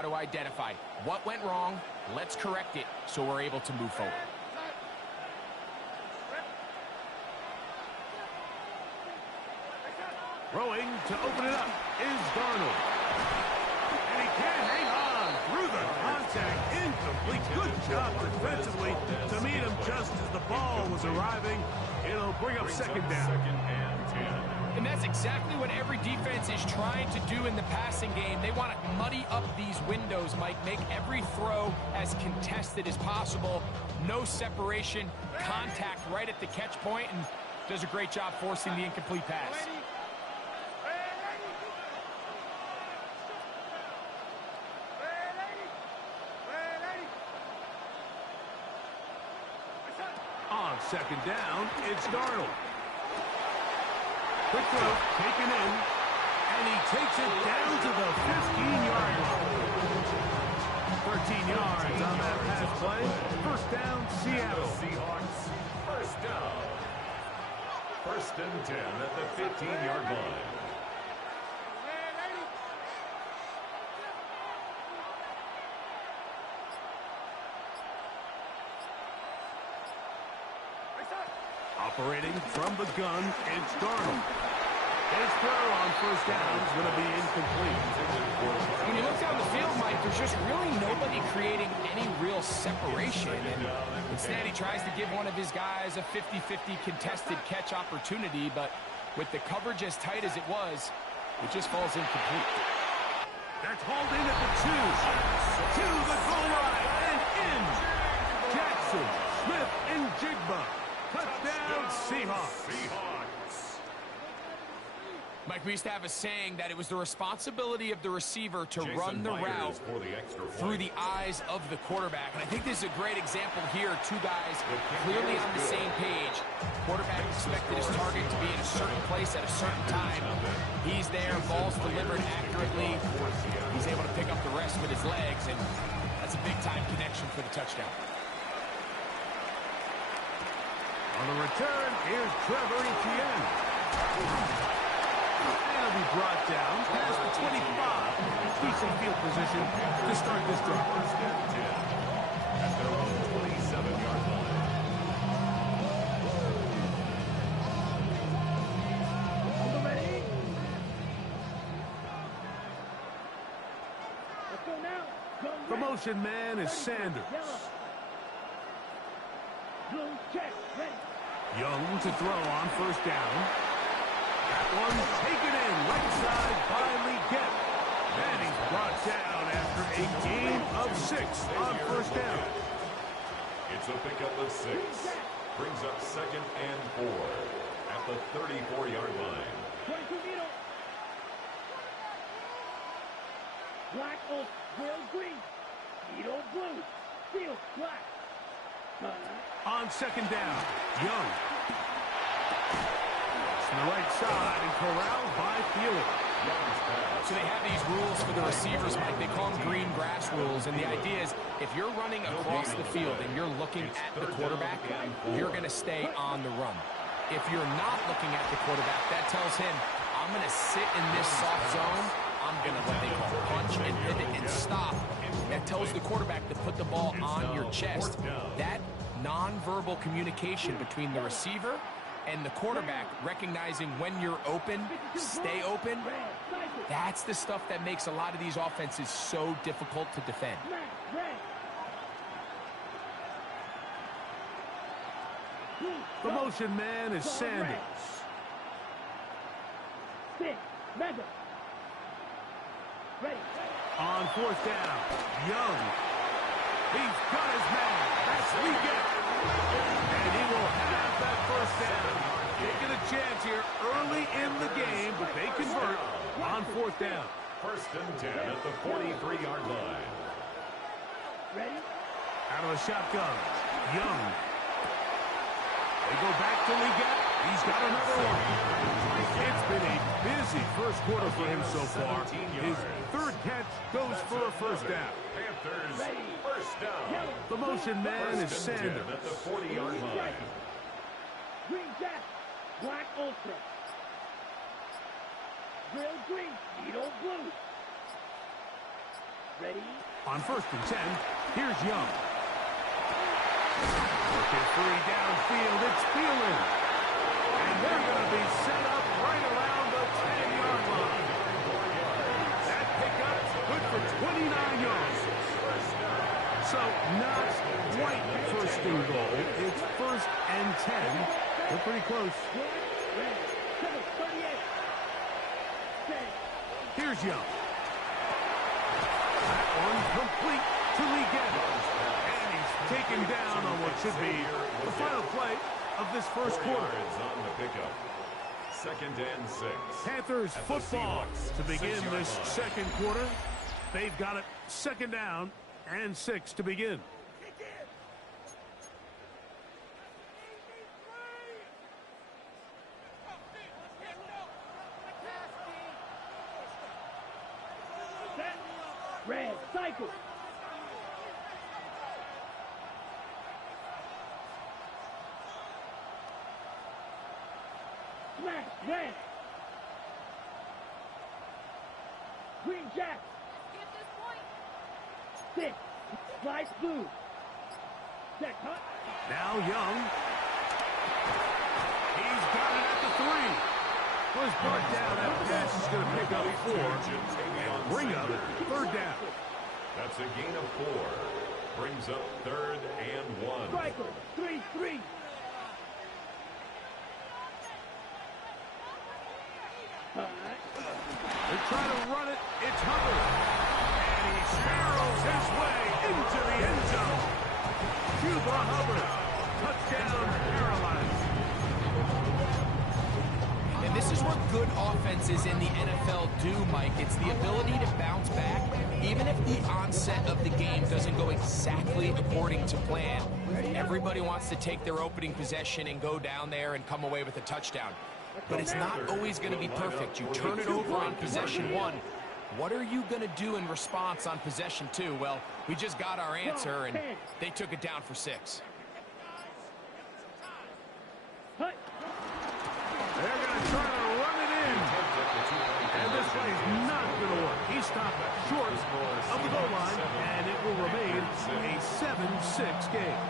how to identify what went wrong, let's correct it so we're able to move forward. Throwing to open it up is Darnold. And he can't hang on through the contact. Incomplete. Good job defensively to meet him just as the ball was arriving. It'll bring up second down. And that's exactly what every defense is trying to do in the passing game. They want to muddy up these windows, Mike, make every throw as contested as possible. No separation, contact right at the catch point, and does a great job forcing the incomplete pass. On second down, it's Darnold. Quick throw, taken in, and he takes it down to the 15-yard line. 13 yards on that pass play. First down, Seattle. Seahawks, first down. First and 10 at the 15-yard line. Operating from the gun, it's Darnold. His throw on first down is going to be incomplete. When you look down the field, Mike, there's just really nobody creating any real separation. And instead, he tries to give one of his guys a 50-50 contested catch opportunity, but with the coverage as tight as it was, it just falls incomplete. That's hauled in at the 2. To the goal line and in. Jackson, Smith, and Jigba. Touchdown, Seahawks. Mike, we used to have a saying that it was the responsibility of the receiver to run the route through the eyes of the quarterback. And I think this is a great example here. Two guys clearly on the same page. Quarterback expected his target to be in a certain place at a certain time. He's there, ball's delivered accurately. He's able to pick up the rest with his legs, and that's a big-time connection for the touchdown. On the return, here's Trevor Etienne. And he'll be brought down past the 25. Decent field position to start this drive. First and 10 at their own 27-yard line. Ready? Let's go now. The motion man is Sanders. Blue check, ready. Young to throw on first down. That one's taken in right side by Leggett. And he's brought down after a gain of 6 on first down. It's a pickup of 6. Brings up second and 4 at the 34-yard line. 22 meter. Black oak, grill green. Needle blue. Field black. On second down, Young. To the right side and corralled by Thielen. So they have these rules for the receivers, Mike. They call them green grass rules. And the idea is if you're running across the field and you're looking at the quarterback, you're going to stay on the run. If you're not looking at the quarterback, that tells him, I'm going to sit in this soft zone. I'm going to what they call punch and pivot and stop. That tells the quarterback to put the ball on your chest. That nonverbal communication between the receiver and the quarterback, recognizing when you're open, stay open, that's the stuff that makes a lot of these offenses so difficult to defend. The motion man is Sanders. On fourth down, Young. He's got his man. That's Leggett. And he will have that first down. Taking a chance here early in the game, but they convert on fourth down. First and 10 at the 43-yard line. Ready? Out of the shotgun, Young. They go back to Leggett. He's got another one. It's been a busy first quarter for him so far. His third catch goes for a first down. Panthers, first down. The motion man is Sanders. At the 40-yard line. Green jack, black ultra. Grill green, needle blue. Ready? On 1st and 10, here's Young. Working free downfield, it's Thielen. And they're going to be set up right around the 10-yard line. That pickup good for 29 yards. So not quite first and goal. It's 1st and 10. They're pretty close. Ready. 38. Set. Here's Young. That one complete to Lee Gibbs. And he's taken down on what should be the final play of this first quarter. On the pickup. 2nd and 6. Panthers football to begin this second quarter. They've got it 2nd down and 6 to begin. Set. Red. Cycle. Smash. Red. Green Jack. 6. Slice blue. Set. Cut. Now Young. He's got it at the 3. Was brought down. That pass is going to pick up 4 and bring up 3rd down. That's a gain of 4. Brings up 3rd and 1. Striker. 3-3. They're trying to run it. It's Hubbard. And he sparrows his way into the end zone. Cuba Hubbard. Touchdown, Carolina. And this is what good offenses in the NFL do, Mike. It's the ability to bounce back, even if the onset of the game doesn't go exactly according to plan. Everybody wants to take their opening possession and go down there and come away with a touchdown. But it's not always going to be perfect. You turn it over on possession 1. What are you going to do in response on possession 2? Well, we just got our answer, and they took it down for 6. Hut. They're going to try to run it in. And this play's not going to work. He stopped short of the goal line, and it will remain a 7-6 game.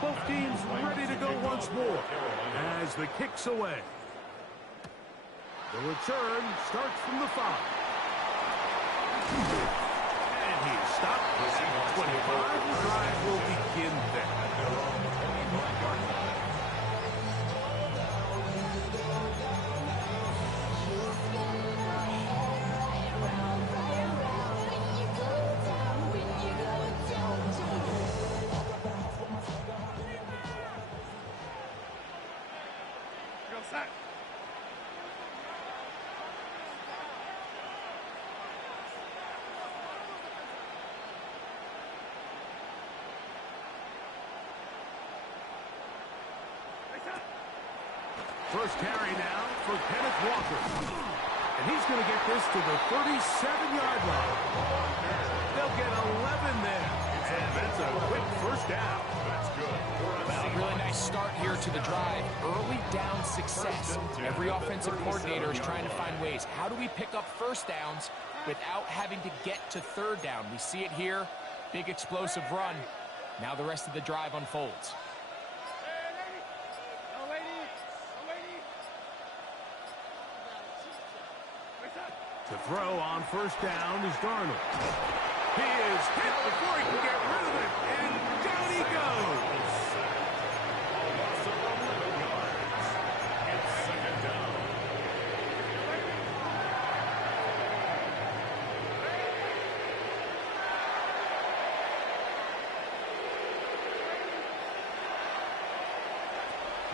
Both teams ready to go once more as the kick's away. The return starts from the 5. And he's stopped. 25. The drive will begin there. First carry now for Kenneth Walker. And he's going to get this to the 37-yard line. They'll get 11 there. And that's a quick first down. That's good. Well, a really nice start here to the drive. Early down success. Every offensive coordinator is trying to find ways. How do we pick up first downs without having to get to 3rd down? We see it here. Big explosive run. Now the rest of the drive unfolds. To throw on first down is Darnold. He is hit before he can get rid of it, and down he goes. It's 2nd down.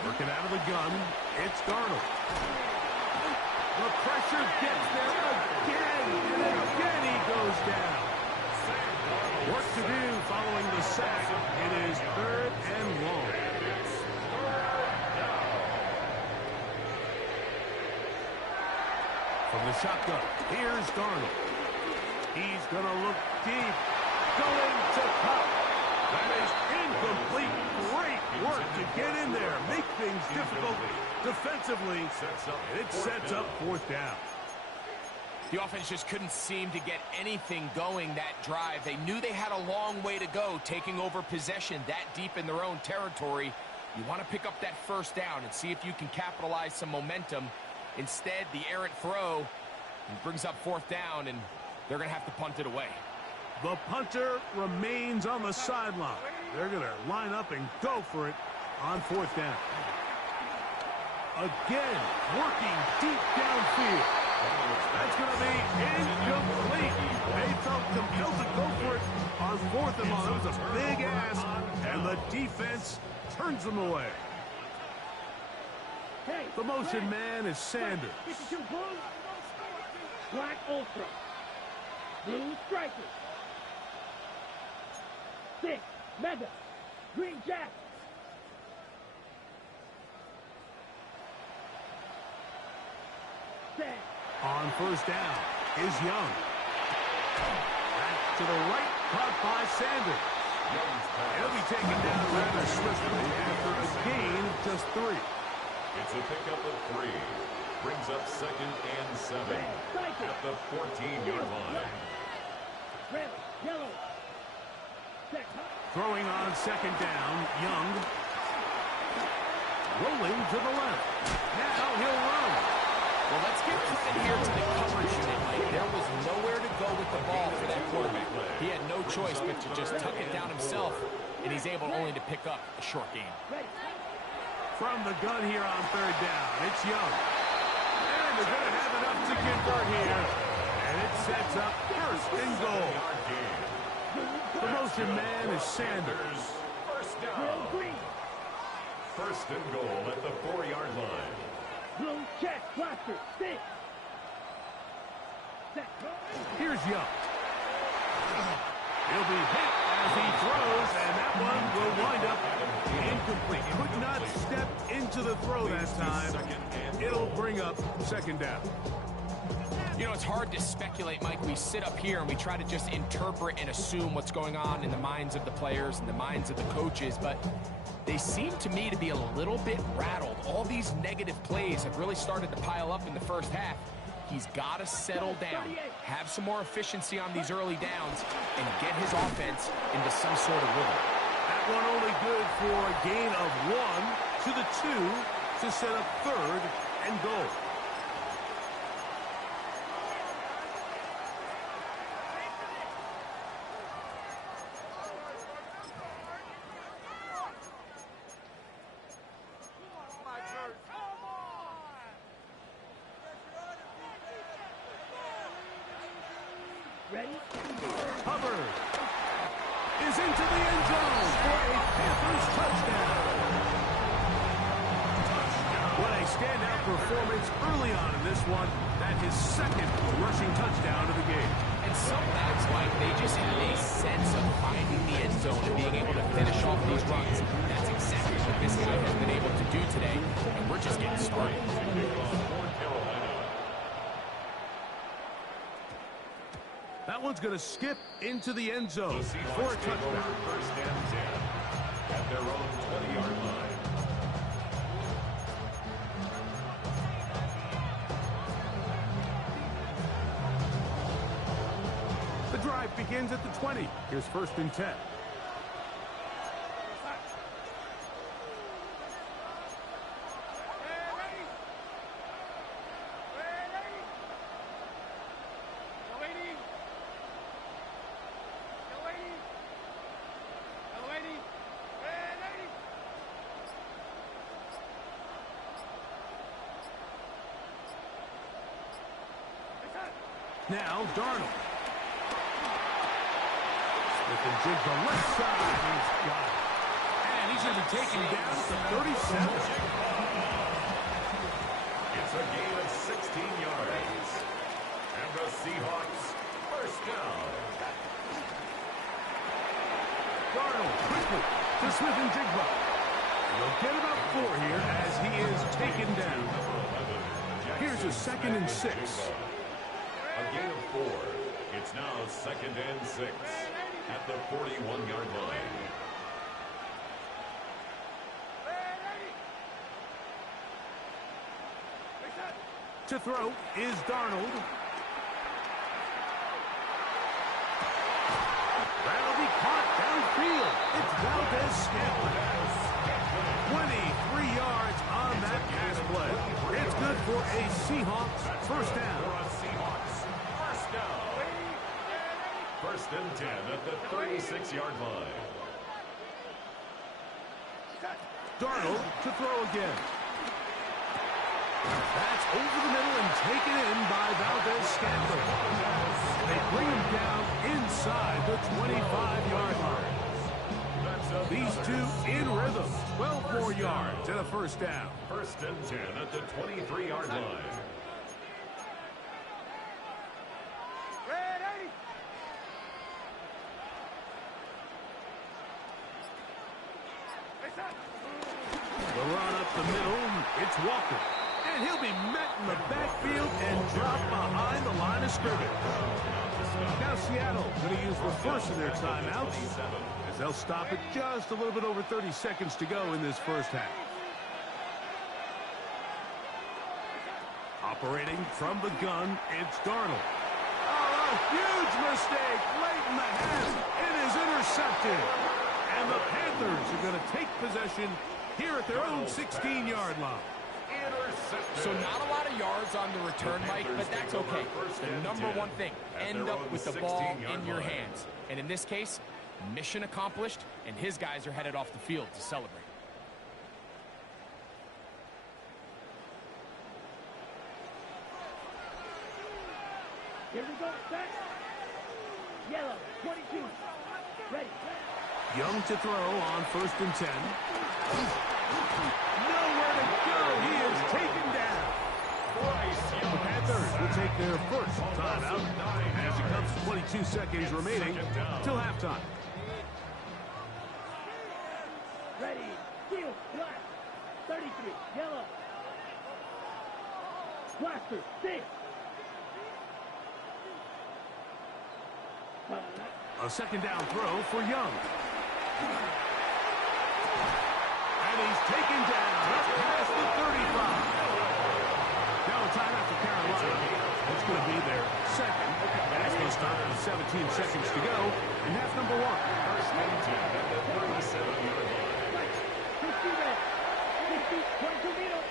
Working out of the gun, it's Darnold. The pressure gets there again, and then again he goes down. Work to do following the sack. It is 3rd and long. From the shotgun, here's Darnold. He's going to look deep. Going to cut. That is incomplete. Great work to get in there. Make things difficult defensively. And it sets up 4th down. The offense just couldn't seem to get anything going that drive. They knew they had a long way to go, taking over possession that deep in their own territory. You want to pick up that first down and see if you can capitalize some momentum. Instead, the errant throw brings up fourth down, and they're going to have to punt it away. The punter remains on the sideline. They're going to line up and go for it on fourth down. Again, working deep downfield. That's going to be incomplete. They felt compelled to go for it on fourth and long. It was a big ask, and the defense turns them away. The motion man is Sanders. Black Ultra. Blue Strikers. 6 Mega. Green Jack. Set. On first down is Young. Back to the right, caught by Sanders. He'll be taken down rather swiftly after a gain of just 3. It's a pickup of 3. Brings up second and 7 at the 14-yard line. Red, yellow. Set. Throwing on second down, Young. Rolling to the left. Now he'll run. Well, let's give credit here to the coverage unit, Mike. There was nowhere to go with the ball for that quarterback. He had no choice but to just tuck it down himself, and he's able only to pick up a short gain. From the gun here on third down, it's Young. And they're going to have enough to convert here. And it sets up first and goal. The motion man is Sanders. First down. First and goal at the 4-yard line. Blue check, blaster, 6. Set. Here's Young. He'll be hit as he throws, and that one will wind up incomplete. Could not step into the throw that time. It'll bring up second down. You know, it's hard to speculate, Mike. We sit up here and we try to just interpret and assume what's going on in the minds of the players and the minds of the coaches, but they seem to me to be a little bit rattled. All these negative plays have really started to pile up in the first half. He's got to settle down, have some more efficiency on these early downs, and get his offense into some sort of rhythm. That one only good for a gain of 1 to the 2 to set up third and goal. Ready? Hubbard is into the end zone for a Panthers touchdown. What a standout performance early on in this one. That his second rushing touchdown of the game. And some backs, Mike, they just have a sense of finding the end zone and being able to finish off these runs. That's exactly what this guy has been able to do today, and we're just getting started. That one's going to skip into the end zone for a touchdown. First and 10 at their own 20-yard line. The drive begins at the 20. Here's first and 10. Now, Darnold. Smith and Jigba left side. He's got it. And he's going to be taken down to 37. It's a gain of 16 yards. And the Seahawks first down. Darnold quickly to Smith and Jigba. They'll get about 4 here as he is taken down. Here's a second and 6. A gain of 4. It's now second and 6 at the 41-yard line. To throw is Darnold. Valdez-Scantling. 23 yards on that pass play. It's good for a Seahawks first down. First and 10 at the 36-yard line. Darnold to throw again. That's over the middle and taken in by Valdez-Scantling. They bring him down inside the 25-yard line. These two in rhythm. 12 more yards and a first down. First and 10 at the 23-yard line. The run up the middle, it's Walker. And he'll be met in the backfield and dropped behind the line of scrimmage. Now Seattle going to use the first of their timeouts as they'll stop it just a little bit over 30 seconds to go in this first half. Operating from the gun, it's Darnold. Oh, a huge mistake late in the half. It is intercepted. And the Panthers are going to take possession here at their own 16-yard line. So not a lot of yards on the return, Mike, but that's okay. The number one thing, end up with the ball in your hands. And in this case, mission accomplished, and his guys are headed off the field to celebrate. Here we go, set. Yellow, 22. Ready. Young to throw on first and 10. Nowhere to go. He is taken down. The Panthers will take their first timeout as it comes to 22 seconds remaining till halftime. Ready. Field, black. 33. Yellow. Blaster, 6. A second down throw for Young. And he's taken down past the 35. Now a timeout for Carolina. It's going to be their second. As they start with 17 seconds to go in half number one. First and 10 at the 37-yard line. 50 red. 50, 22 middle.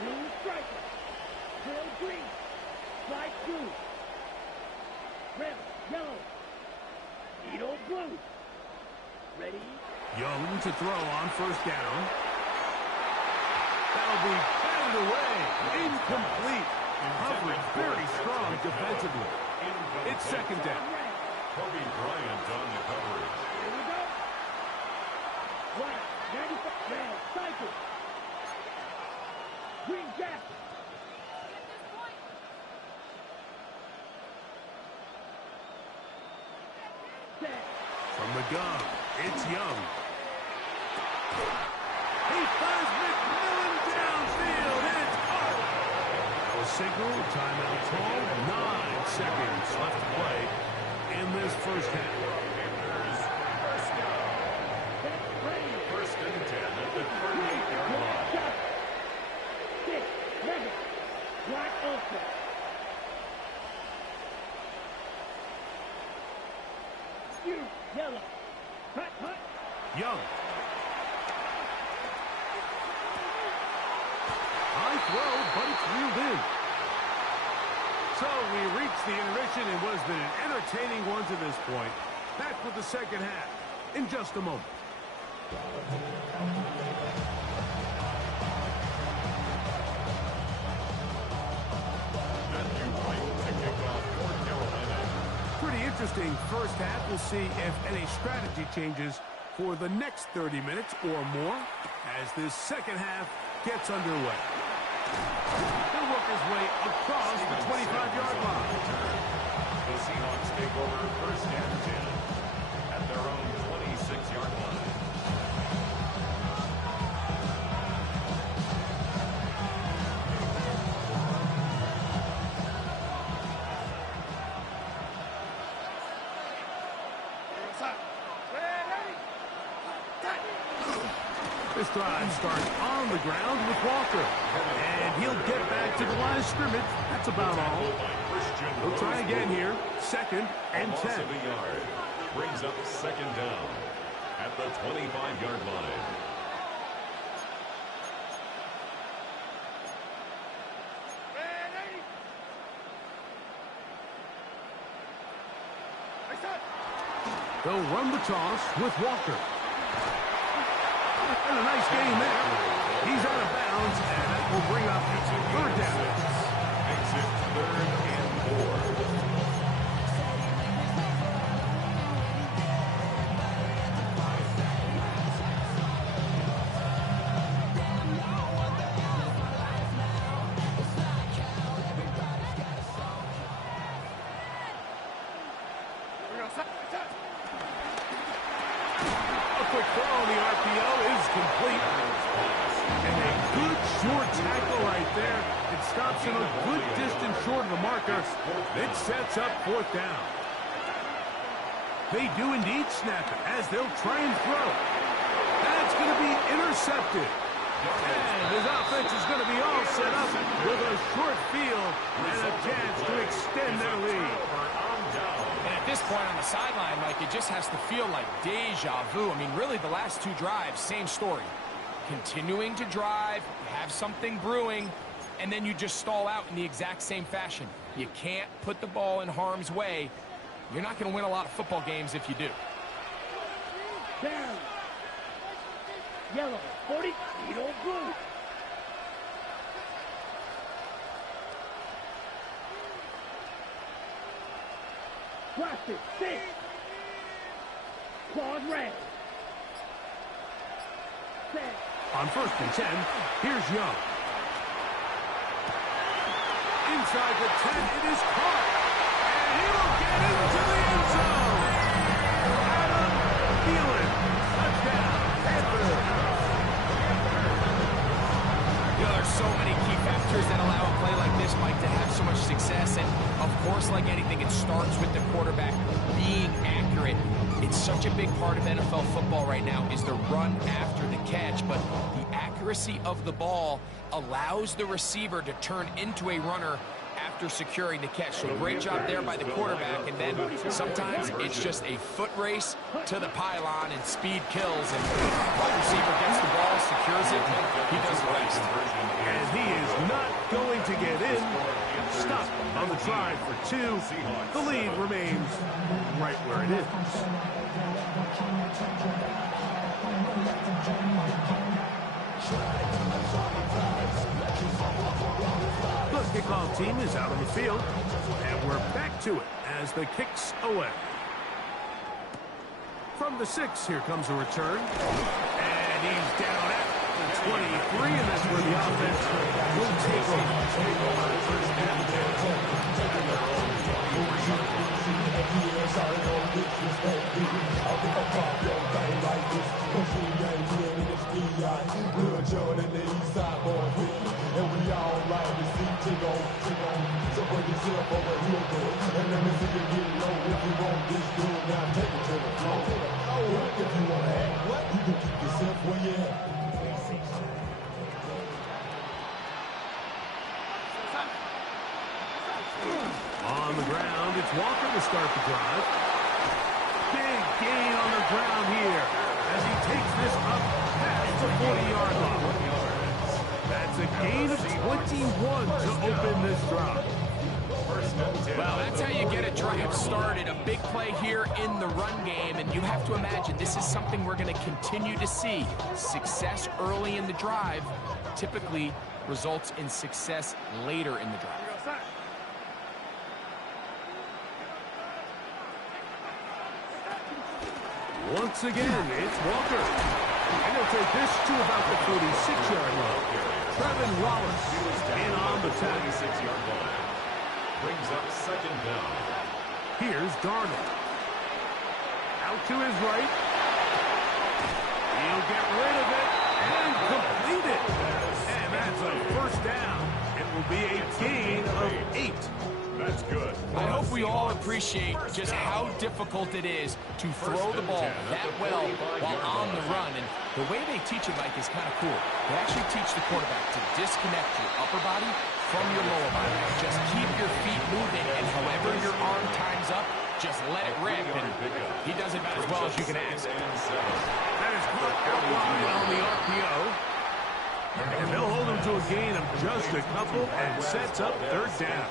Blue striker. Drill green. Slide blue. Red, yellow. Needle blue. Ready? Young to throw on first down. That'll be batted away. Incomplete. Coverage very strong defensively. It's second down. Kobe Bryant on the coverage. Here we go. White, 95, red, cycle. Green jacket. From the gun, it's Young. He finds McMillan downfield, and it's caught. That was signal, timeout call, 9 seconds left to play in this first half. First and 10 at the 38-yard line. 6, red, black ultra. Yellow. Hut, hut. Young. High throw, but it's reeled in. So we reached the intermission in what has been an entertaining one to this point. Back with the second half in just a moment. Pretty interesting first half. We'll see if any strategy changes for the next 30 minutes or more as this second half gets underway. He'll work his way across the 25-yard line. The Seahawks take over first and 10 at their own 26-yard line. This drive starts on the ground with Walker. And he'll get back to the line of scrimmage. That's about all. We'll try again here. 2nd and 10. Loss of a yard. Brings up 2nd down at the 25-yard line. They'll run the toss with Walker. And a nice game there. He's out of bounds, and that will bring up 3rd down. Exit 3rd and 4. Quick throw on the RPO is complete. And a good short tackle right there. It stops him a good distance short of the marker. It sets up 4th down. They do indeed snap it as they'll try and throw. That's going to be intercepted. And his offense is going to be all set up with a short field and a chance to extend their lead. And at this point on the sideline, Mike, it just has to feel like deja vu. I mean, really, the last 2 drives, same story. Continuing to drive, have something brewing, and then you just stall out in the exact same fashion. You can't put the ball in harm's way. You're not going to win a lot of football games if you do. Down. Yellow. 40. Edo blue. Watch it. 6. Claws red. 7. On 1st and 10, here's Young. Inside the 10, it is caught. And he will get into the end zone. Adam Thielen, touchdown, Panthers. You know, there's so many key factors that allow a play like this, Mike, to have so much success. And, of course, like anything, it starts with the quarterback being accurate. It's such a big part of NFL football right now is the run after the catch. But the accuracy of the ball allows the receiver to turn into a runner after securing the catch. So great job there by the quarterback. And then sometimes it's just a foot race to the pylon and speed kills. And the wide receiver gets the ball, secures it, and he does the rest. And he is not going to get in. Stop on the try for 2. The lead remains right where it is. The kickoff team is out on the field, and we're back to it as the kicks away. From the 6, here comes a return, and he's down at the 23, and that's where the offense will take over. On the ground, it's Walker to start the drive. Big gain on the ground here as he takes this up past the 40-yard line. That's a gain of 21 to open this drive. Well, that's how you get a drive started. A big play here in the run game, and you have to imagine this is something we're going to continue to see. Success early in the drive typically results in success later in the drive. Once again, it's Walker. And he'll take this to about the 46-yard line. Trevin Wallace in on the 26-yard line. Brings up 2nd down. Here's Darnold. Out to his right. He'll get rid of it and complete it. And that's a 1st down. It will be a gain of 8. That's good. I hope we all appreciate just how difficult it is to throw the ball that well while on the run. And the way they teach it, Mike, is kind of cool. They actually teach the quarterback to disconnect your upper body from your lower body. Just keep your feet moving, and however your arm times up, just let it rip. And he does it about as well as you can ask. That is caught out wide on the RPO. And they'll hold him to a gain of just a couple and sets up third down.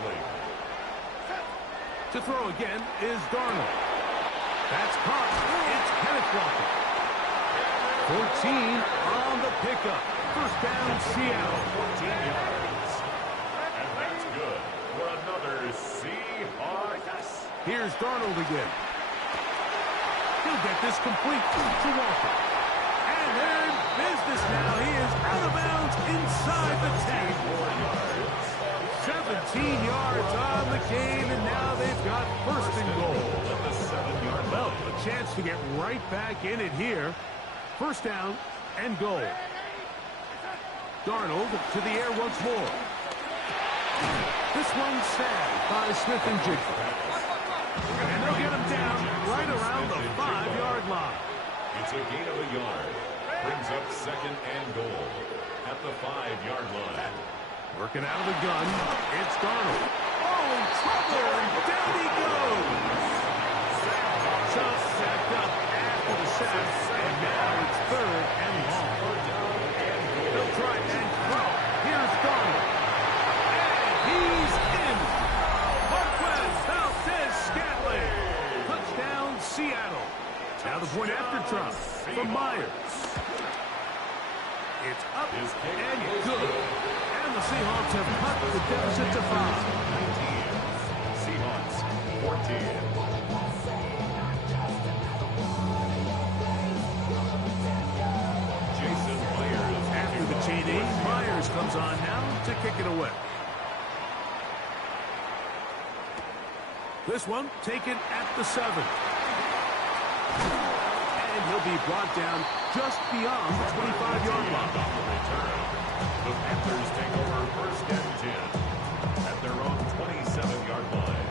To throw again is Darnold. That's caught. It's Kenneth Walker. 14 on the pickup. First down, Seattle. 14 yards. And that's good for another Seahawks. Here's Darnold again. He'll get this complete to Walker. And they're in business now. He is out of bounds inside the 10. 17 yards on the gain, and now they've got first and goal. At the 7-yard Well, line. a chance to get right back in it here. First down and goal. Darnold to the air once more. This one's snagged by Smith and Jigba. And they'll get him down right around the 5-yard line. It's a gain of a yard. Brings up second and goal at the 5-yard line. Working out of the gun, it's Darnold. Oh, trouble, and down he goes. Just sacked up after the sack, and now it's third and long. They'll try and throw. Here's Darnold. And he's in. Marquez Valdez-Scantling. Touchdown, Seattle. Now the point after try from Myers. It's up and good. And the Seahawks have cut the deficit to 5. 19. Seahawks 14. Jason Myers After the TD, Myers comes on now to kick it away. This one taken at the 7. And he'll be brought down just beyond the 25-yard line. The Panthers take over first and 10 at their own 27-yard line.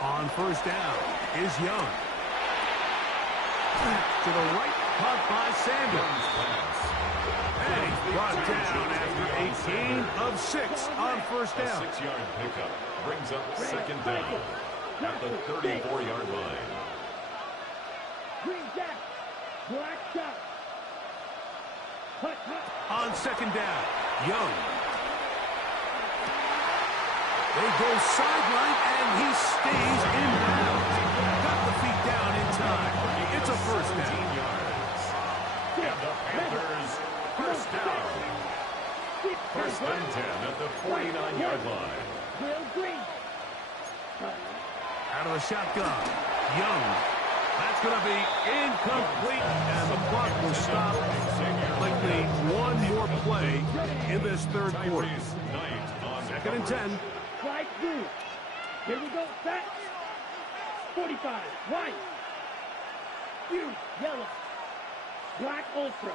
On first down is Young. To the right, caught by Sanders. And he's brought down after a gain of 6 on first A down. 6-yard pickup brings up second down at the 34-yard line. Green jack. Black shot. Hut, hut. On second down, Young. They go sideline, and he stays in bounds. Got the feet down in time. It's a first down. 14 yards. And the Panthers first down. First and 10 at the 49-yard line. Will Green. Out of the shotgun, Young. That's going to be incomplete, and the clock will stop. Likely one more play in this third quarter. Second and 10. Flag blue. Here we go. Set. 45. White. Huge. Yellow. Black ultra.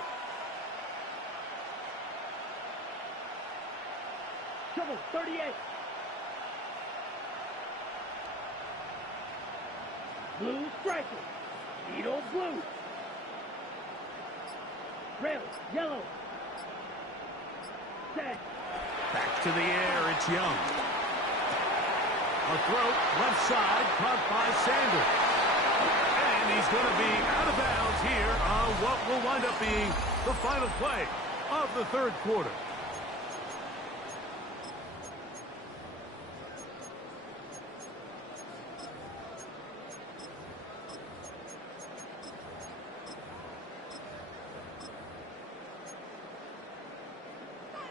Trouble. 38. Blue striker. Needle blue. Red. Yellow. Set. Back to the air, it's Young. A throw, left side, caught by Sanders. And he's going to be out of bounds here on what will wind up being the final play of the third quarter.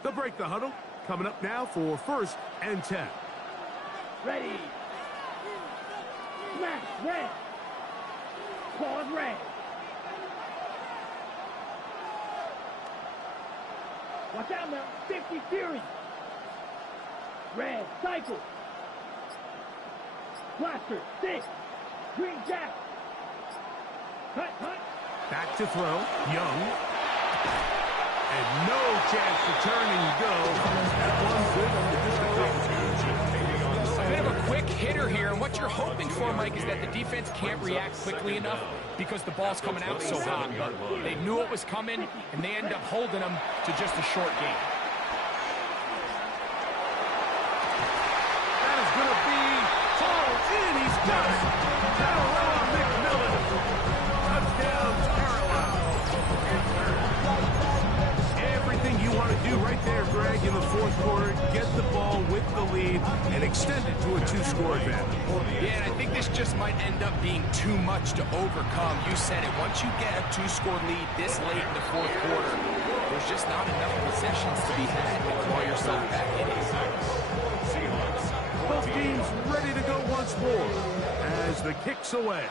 They'll break the huddle. Coming up now for first and 10. Ready. Smash. Red. Claude red. Watch out now. 50 Fury. Red, cycle. Blaster, 6. Green, jack. Cut, cut. Back to throw. Young. And no chance to turn and go. That one's good on the A bit of a quick hitter here, and what you're hoping for, Mike, is that the defense can't react quickly enough because the ball's coming out so hot. But they knew it was coming, and they end up holding them to just a short game. That is going to be hauled in. He's got it. That'll roll on McMillan. Touchdown, Carolina. Everything you want to do right there, Greg, in the fourth quarter, get the ball with the lead and extend it to a 2-score advantage. Yeah, and I think this just might end up being too much to overcome. You said it. Once you get a 2-score lead this late in the fourth quarter, there's just not enough possessions to be had to claw yourself back in it. Both teams ready to go once more as the kick's away.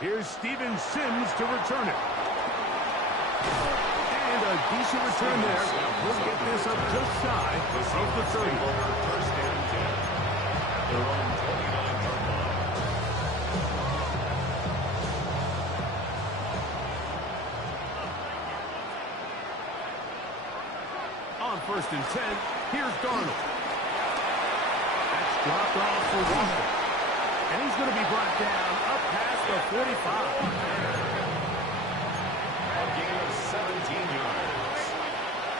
Here's Steven Sims to return it. And a decent return there. We'll get this up just shy of the 30. First and 10. Their own 29-yard line. On first and 10, here's Darnold. That's dropped off for Walker. And he's going to be brought down up past the 45. A gain of 17 yards.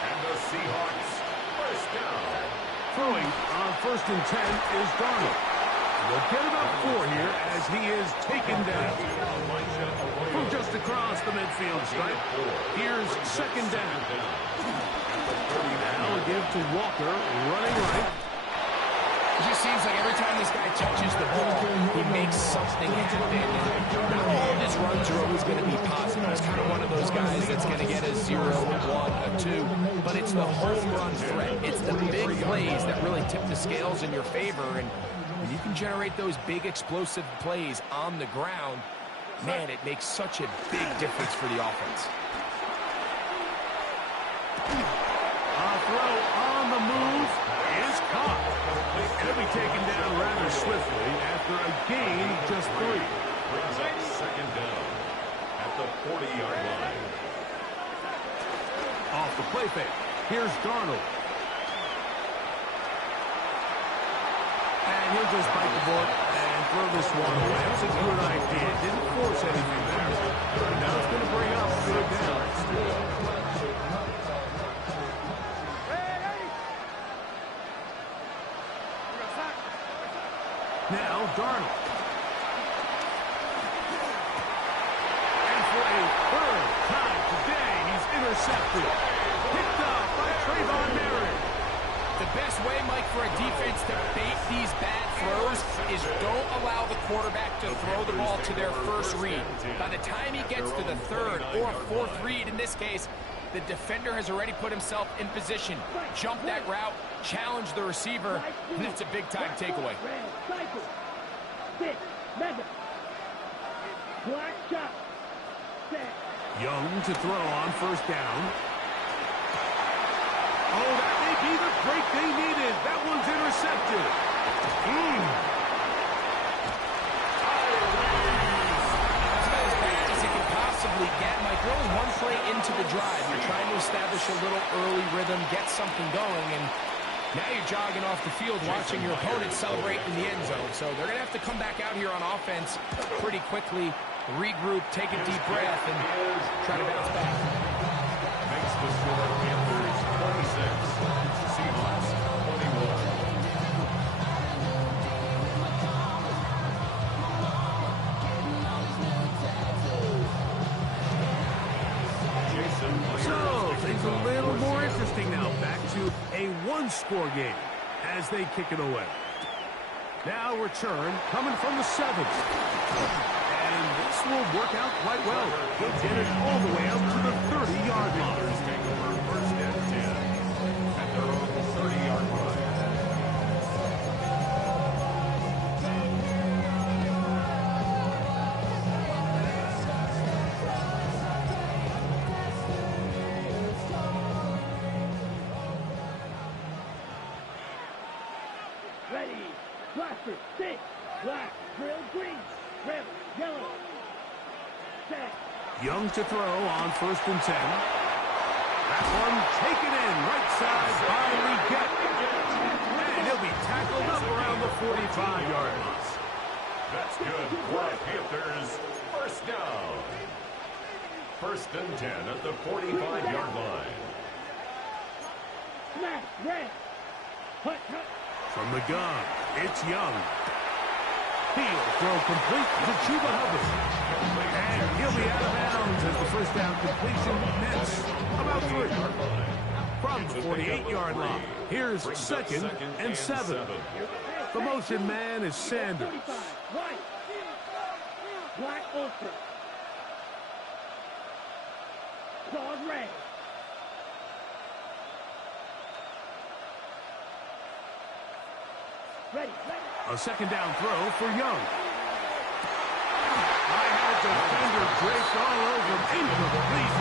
And the Seahawks first down. Throwing on first and 10 is Darnold. We'll get about 4 here as he is taken down. From just across the midfield stripe, here's second down. Now a give to Walker, running right. It just seems like every time this guy touches the ball, he makes something happen. And not all of his runs are always going to be positive. He's kind of one of those guys that's going to get a 0, a 1, a 2. But it's the home run threat. It's the big plays that really tip the scales in your favor. And when you can generate those big explosive plays on the ground, man, it makes such a big difference for the offense. A throw on the move is caught. It'll be taken down rather swiftly after a gain of just 3. Brings up second down at the 40-yard line. Off the play fake. Here's Darnold. And he'll just bite the bullet and throw this one away. That's a good idea. Didn't force anything there. Now it's going to bring up third down. Now Darnold. And for a third time today, he's intercepted. Picked up by Trayvon Merritt. The best way, Mike, for a defense to bait these bad throws is don't allow the quarterback to throw the ball to their first read. By the time he gets to the third or fourth read, in this case, the defender has already put himself in position, jump that route, challenge the receiver, and that's a big-time takeaway. Red, cycle. 6. Mega. Black shot. Set. Young to throw on first down. Oh, that may be the break they needed. That one's intercepted. It's about as bad as it can possibly get, Mike. You're only one play into the drive. You're trying to establish a little early rhythm, get something going, and now you're jogging off the field watching your opponent celebrate in the end zone. So they're going to have to come back out here on offense pretty quickly, regroup, take a deep breath, and try to bounce back. Makes the score Panthers 26. Seahawks 21. So, things a little more interesting now. Back to a one-score game as they kick it away. Now return coming from the 7th. And this will work out quite well. He'll get it all the way up to the 30-yard line. Take over first and 10 at their own 30-yard line. Blaster, 6. Black, drill, green. Red, yellow. Set. Young to throw on 1st and 10. That one taken in right side by Leggett. And he'll be tackled up around the 45-yard line. That's good for Panthers. First down. 1st and 10 at the 45-yard line. Smash, red. Hut, hut. From the gun, it's Young. He'll throw complete to Chuba Hubbard. And he'll be out of bounds as the first down completion nets about 3. From the 48-yard line, here's 2nd and 7. The motion man is Sanders. 45, white. Black ultra. Dog red. Ready, ready. A 2nd down throw for Young. I had a defender draped all over him. Incomplete.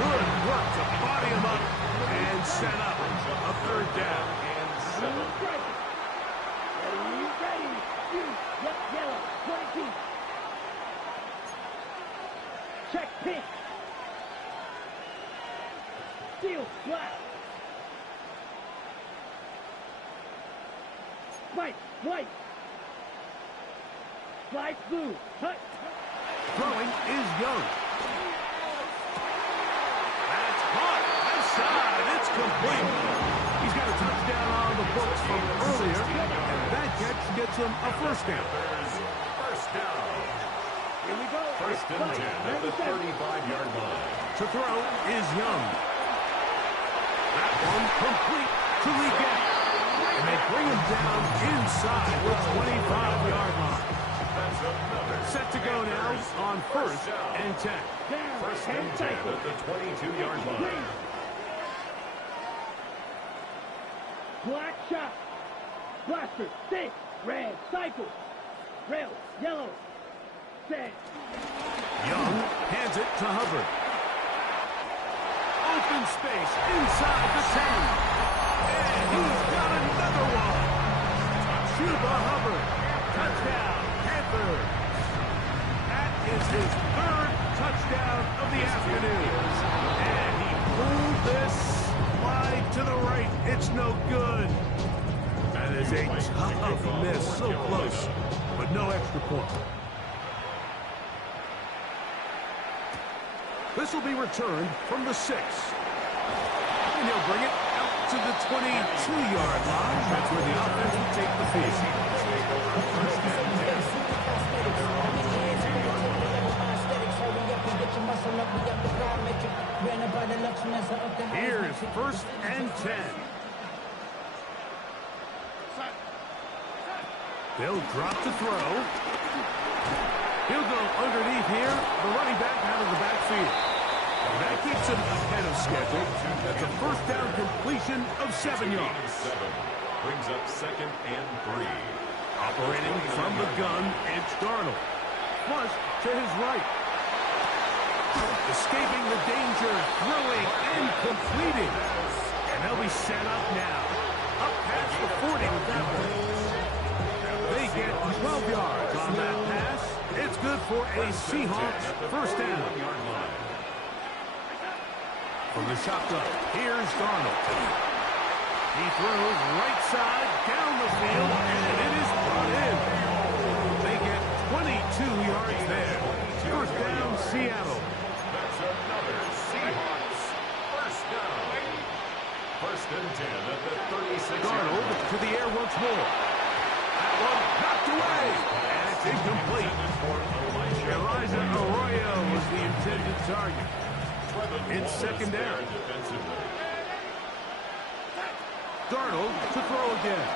Good work to body him up and set up a 3rd down. And 7. Ready, ready. Shoot. Yep, yellow. 22. Check pink. Steel, black. White, white. Slide blue. Hut. Throwing is Young. That's caught. Left side. It's complete. He's got a touchdown on the books from earlier, and that catch gets him a 1st down. First down. Here we go. 1st and 10 at the 35-yard line. To throw is Young. That one complete to Leggett. And they bring him down inside the 25-yard line. That's another. Set to go now on 1st and 10. Down. 1st and 10 at the 22-yard line. Black shot. Blaster, 6. Red, cycle. Rail, yellow. Set. Young hands it to Hubbard. Open space inside the 10. And he's got another one. Chuba Hubbard. Touchdown, Panthers. That is his 3rd touchdown of the afternoon. And he pulled this wide to the right. It's no good. That is a tough miss. So close, but no extra point. This will be returned from the 6. And he'll bring it out to the 22-yard line. That's where the offense will take the field. Here's 1st and 10. They'll drop to throw. He'll go underneath here. The running back out of the backfield. And that keeps him ahead of schedule. That's a 1st down completion of 7 yards. 7. Brings up 2nd and 3. Operating from the gun, it's Darnold. Flush to his right. Escaping the danger, throwing and completing. And they'll be set up now. Up past the 40 with that one. They get 12 yards on that pass. It's good for a Seahawks 1st down. From the shotgun, here's Darnold. He throws right side, down the field, and it is brought in. They get 22 yards there. 1st down, Seattle. That's another Seahawks 1st down. 1st and 10 at the 36. Darnold to the air once more. That one knocked away, and it's incomplete. Elijah Arroyo was the intended target. It's 2nd down. Darnold to throw again.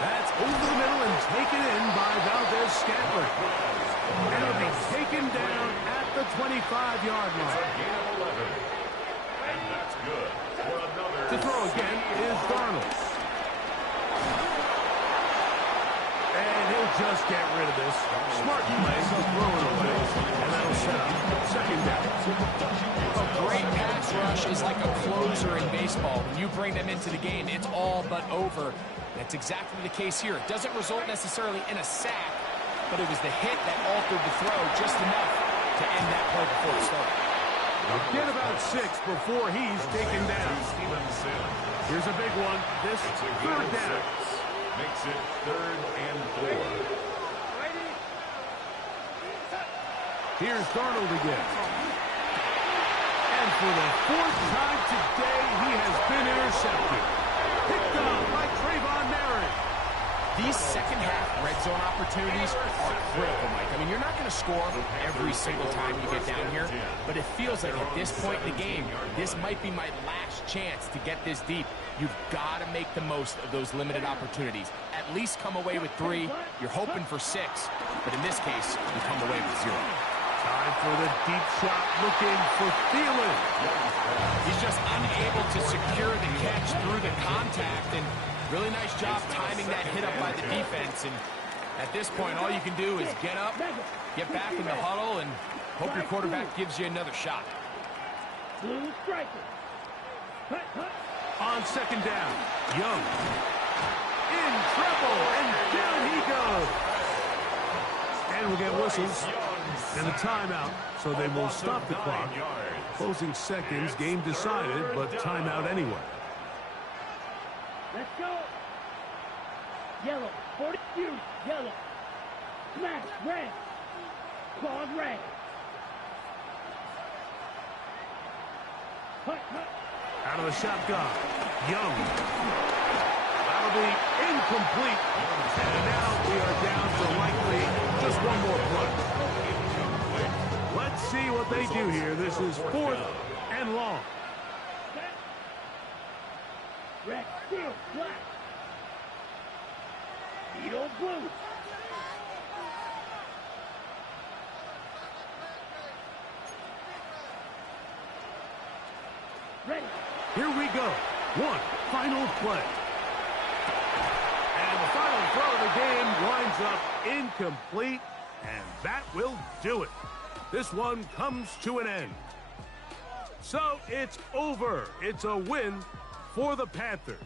That's over the middle and taken in by Valdez-Scantling. And it'll be taken down at the 25-yard line. And that's good for another. To throw again is Darnold. And he'll just get rid of this. Smart play, so throw it away. And that'll set up 2nd down. A great pass rush is like a closer in baseball. When you bring them into the game, it's all but over. That's exactly the case here. It doesn't result necessarily in a sack, but it was the hit that altered the throw just enough to end that play before it started. Get about 6 before he's taken down. Here's a big one. This third down. Makes it 3rd and 4. Here's Darnold again. And for the 4th time today, he has been intercepted. Picked up by Trayvon Merritt. These second-half red zone opportunities are critical, Mike. I mean, you're not going to score every single time you get down here, but it feels like at this point in the game, this might be my last chance to get this deep. You've got to make the most of those limited opportunities. At least come away with 3. You're hoping for 6, but in this case, you come away with 0. Time for the deep shot, looking for Thielen. He's just unable to secure the catch through the contact, and really nice job timing that hit up by the defense. And at this point, all you can do is get up, get back in the huddle, and hope your quarterback gives you another shot. Blue striker. On second down, Young. In trouble, and down he goes. And we'll get whistles and a timeout, so they will stop the clock. Closing seconds, game decided, but timeout anyway. Let's go. Yellow. 40 use. Yellow. Smash. Red. Claws red. Hut, hut. Out of the shotgun, Young. That'll be incomplete. And now we are down to likely just one more play. Let's see what they do here. This is 4th and long. Red. Steel. Black. Beetle blue. Ready. Here we go. One final play. And the final throw of the game winds up incomplete, and that will do it. This one comes to an end. So it's over. It's a win for the Panthers.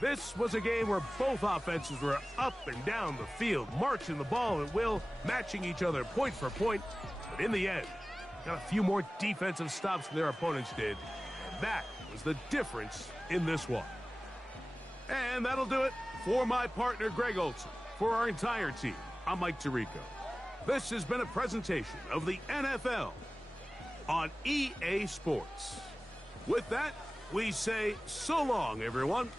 This was a game where both offenses were up and down the field, marching the ball at will, matching each other point for point. But in the end, got a few more defensive stops than their opponents did. And that was the difference in this one. And that'll do it for my partner, Greg Olson. For our entire team, I'm Mike Tirico. This has been a presentation of the NFL on EA Sports. With that, we say so long, everyone.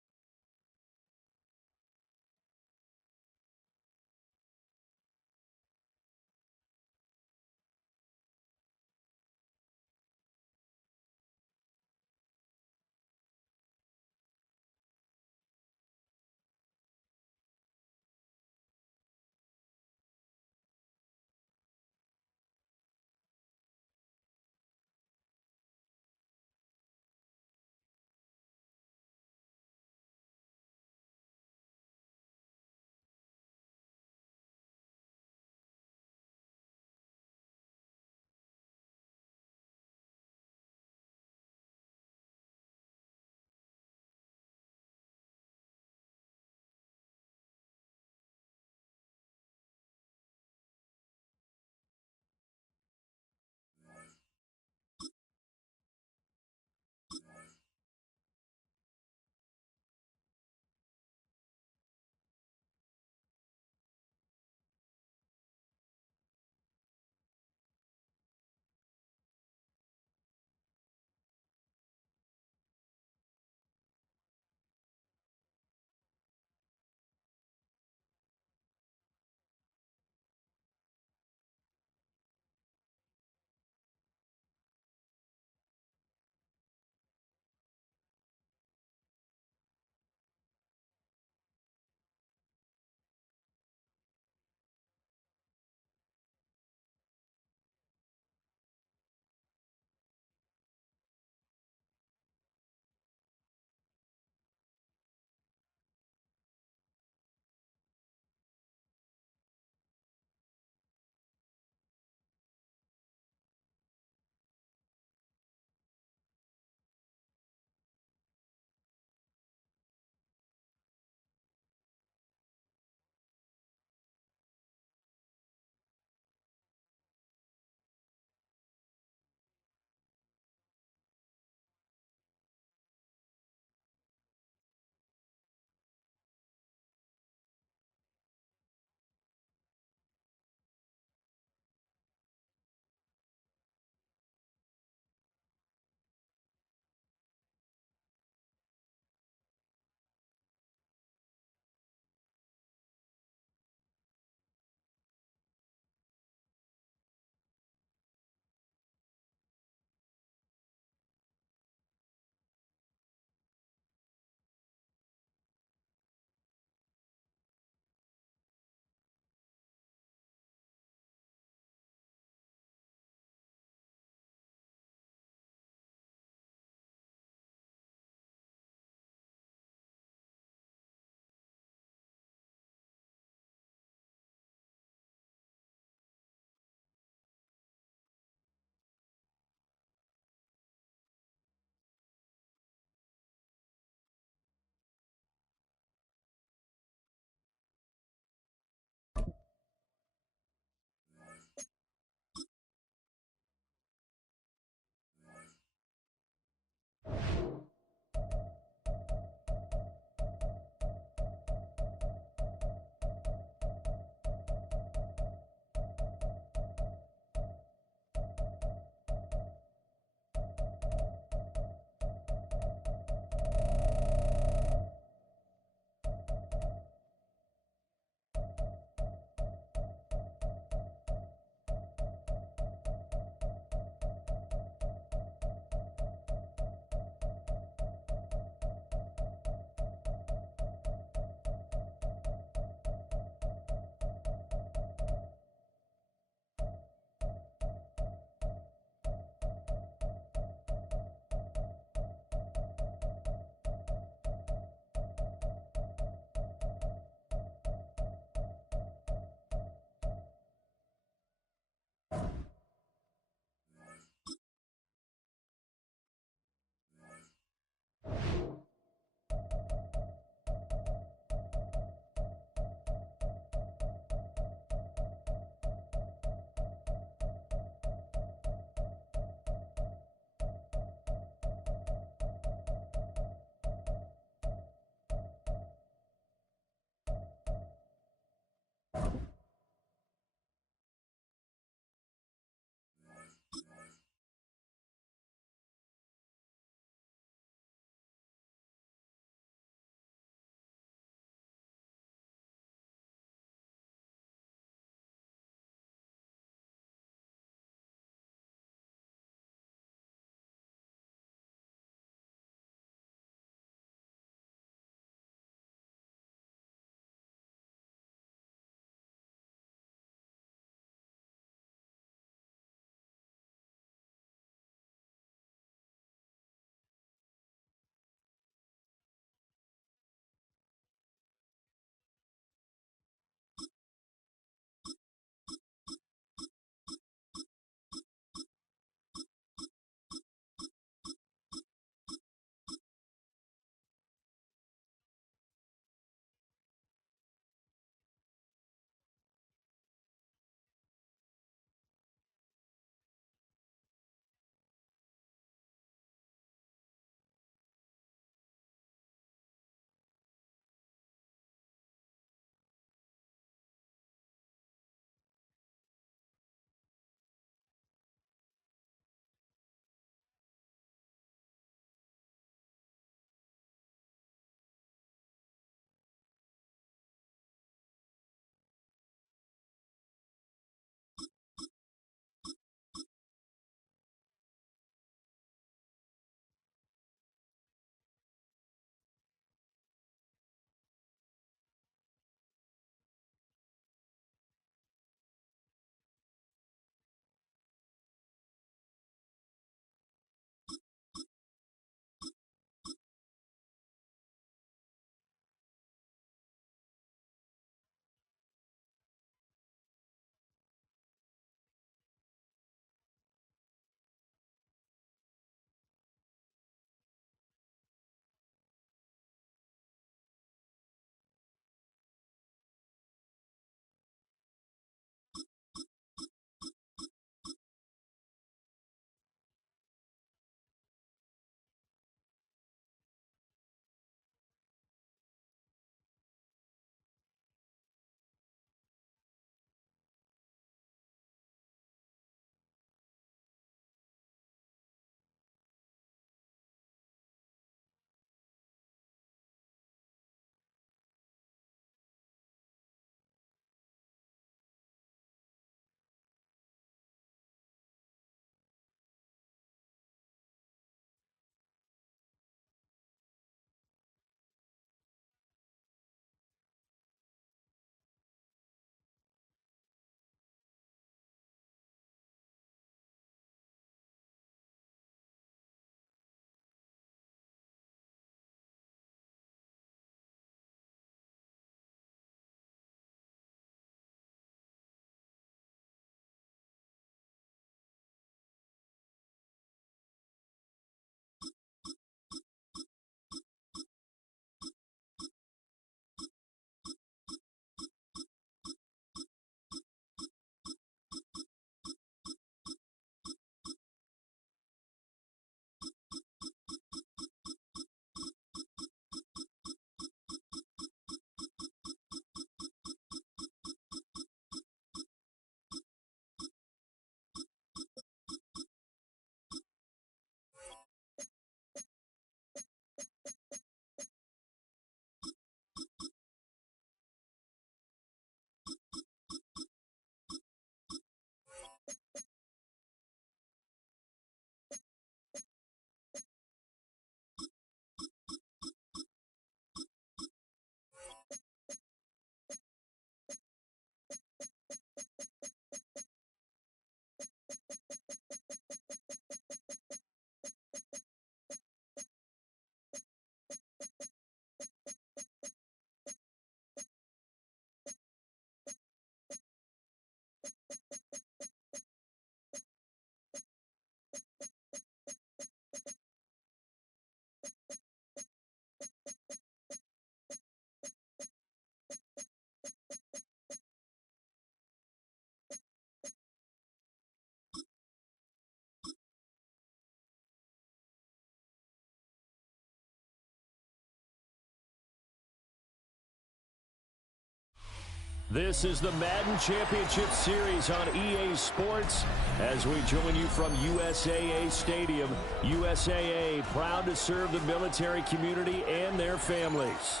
This is the Madden Championship Series on EA Sports as we join you from USAA Stadium. USAA proud to serve the military community and their families.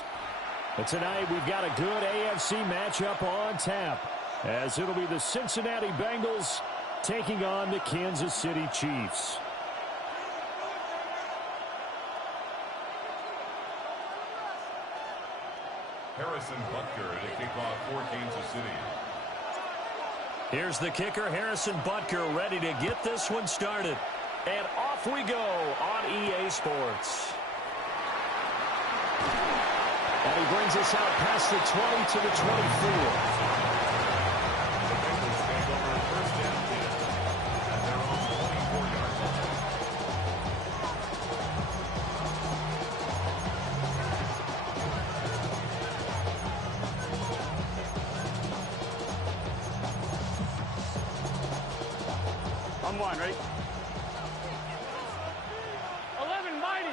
But tonight we've got a good AFC matchup on tap as it'll be the Cincinnati Bengals taking on the Kansas City Chiefs. Harrison Butker to kick off for Kansas City. Here's the kicker, Harrison Butker, ready to get this one started. And off we go on EA Sports. And he brings us out past the 20 to the 24. On one, ready? 11 mighty.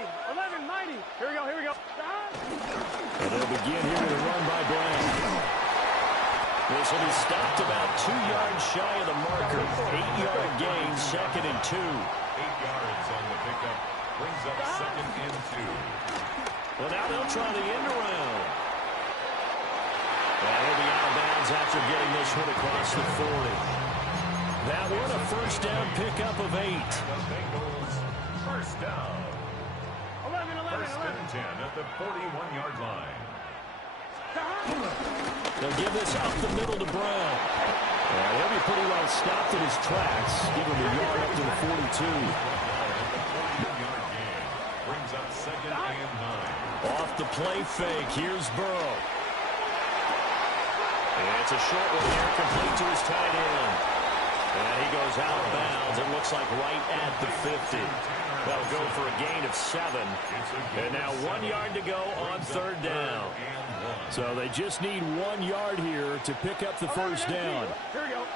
Here we go. And they'll begin here with a run by Brown. This will be stopped about 2 yards shy of the marker. 8-yard gain, 2nd and 2. 8 yards on the pickup. Brings up 2nd and 2. Well, now they'll try the end around. And he'll be out of bounds after getting this one across the 40. That one a first down pickup of 8. The Bengals first down. 11. First and 10 at the 41-yard line. They'll give this up the middle to Brown. And he'll be pretty well stopped in his tracks. Give him a yard up to the 42. 40-yard gain. Brings up 2nd and 9. Off the play fake. Here's Burrow. And it's a short one here, complete to his tight end. And he goes out of bounds. It looks like right at the 50. They'll go for a gain of 7. And now 1 yard to go on 3rd down. So they just need 1 yard here to pick up the first down. Here we go.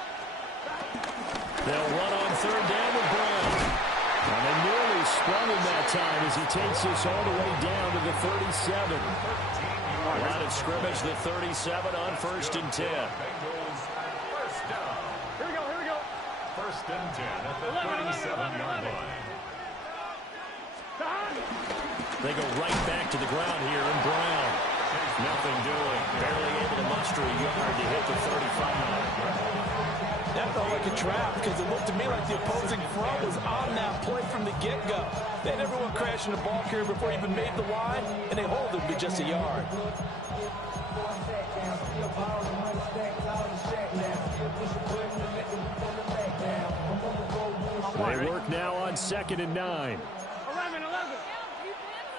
They'll run on 3rd down with Brown. And they nearly sprung him that time as he takes this all the way down to the 37. Line of scrimmage, the 37 on 1st and 10. First and 10 at the 37-yard line. They go right back to the ground here, and Brown. Nothing doing. Barely able to muster a yard to hit the 35. That felt like a trap because it looked to me like the opposing front was on that play from the get-go. They had everyone crashing the ball carrier before he even made the line, and they hold him to just a yard. They work now on 2nd and 9. 11.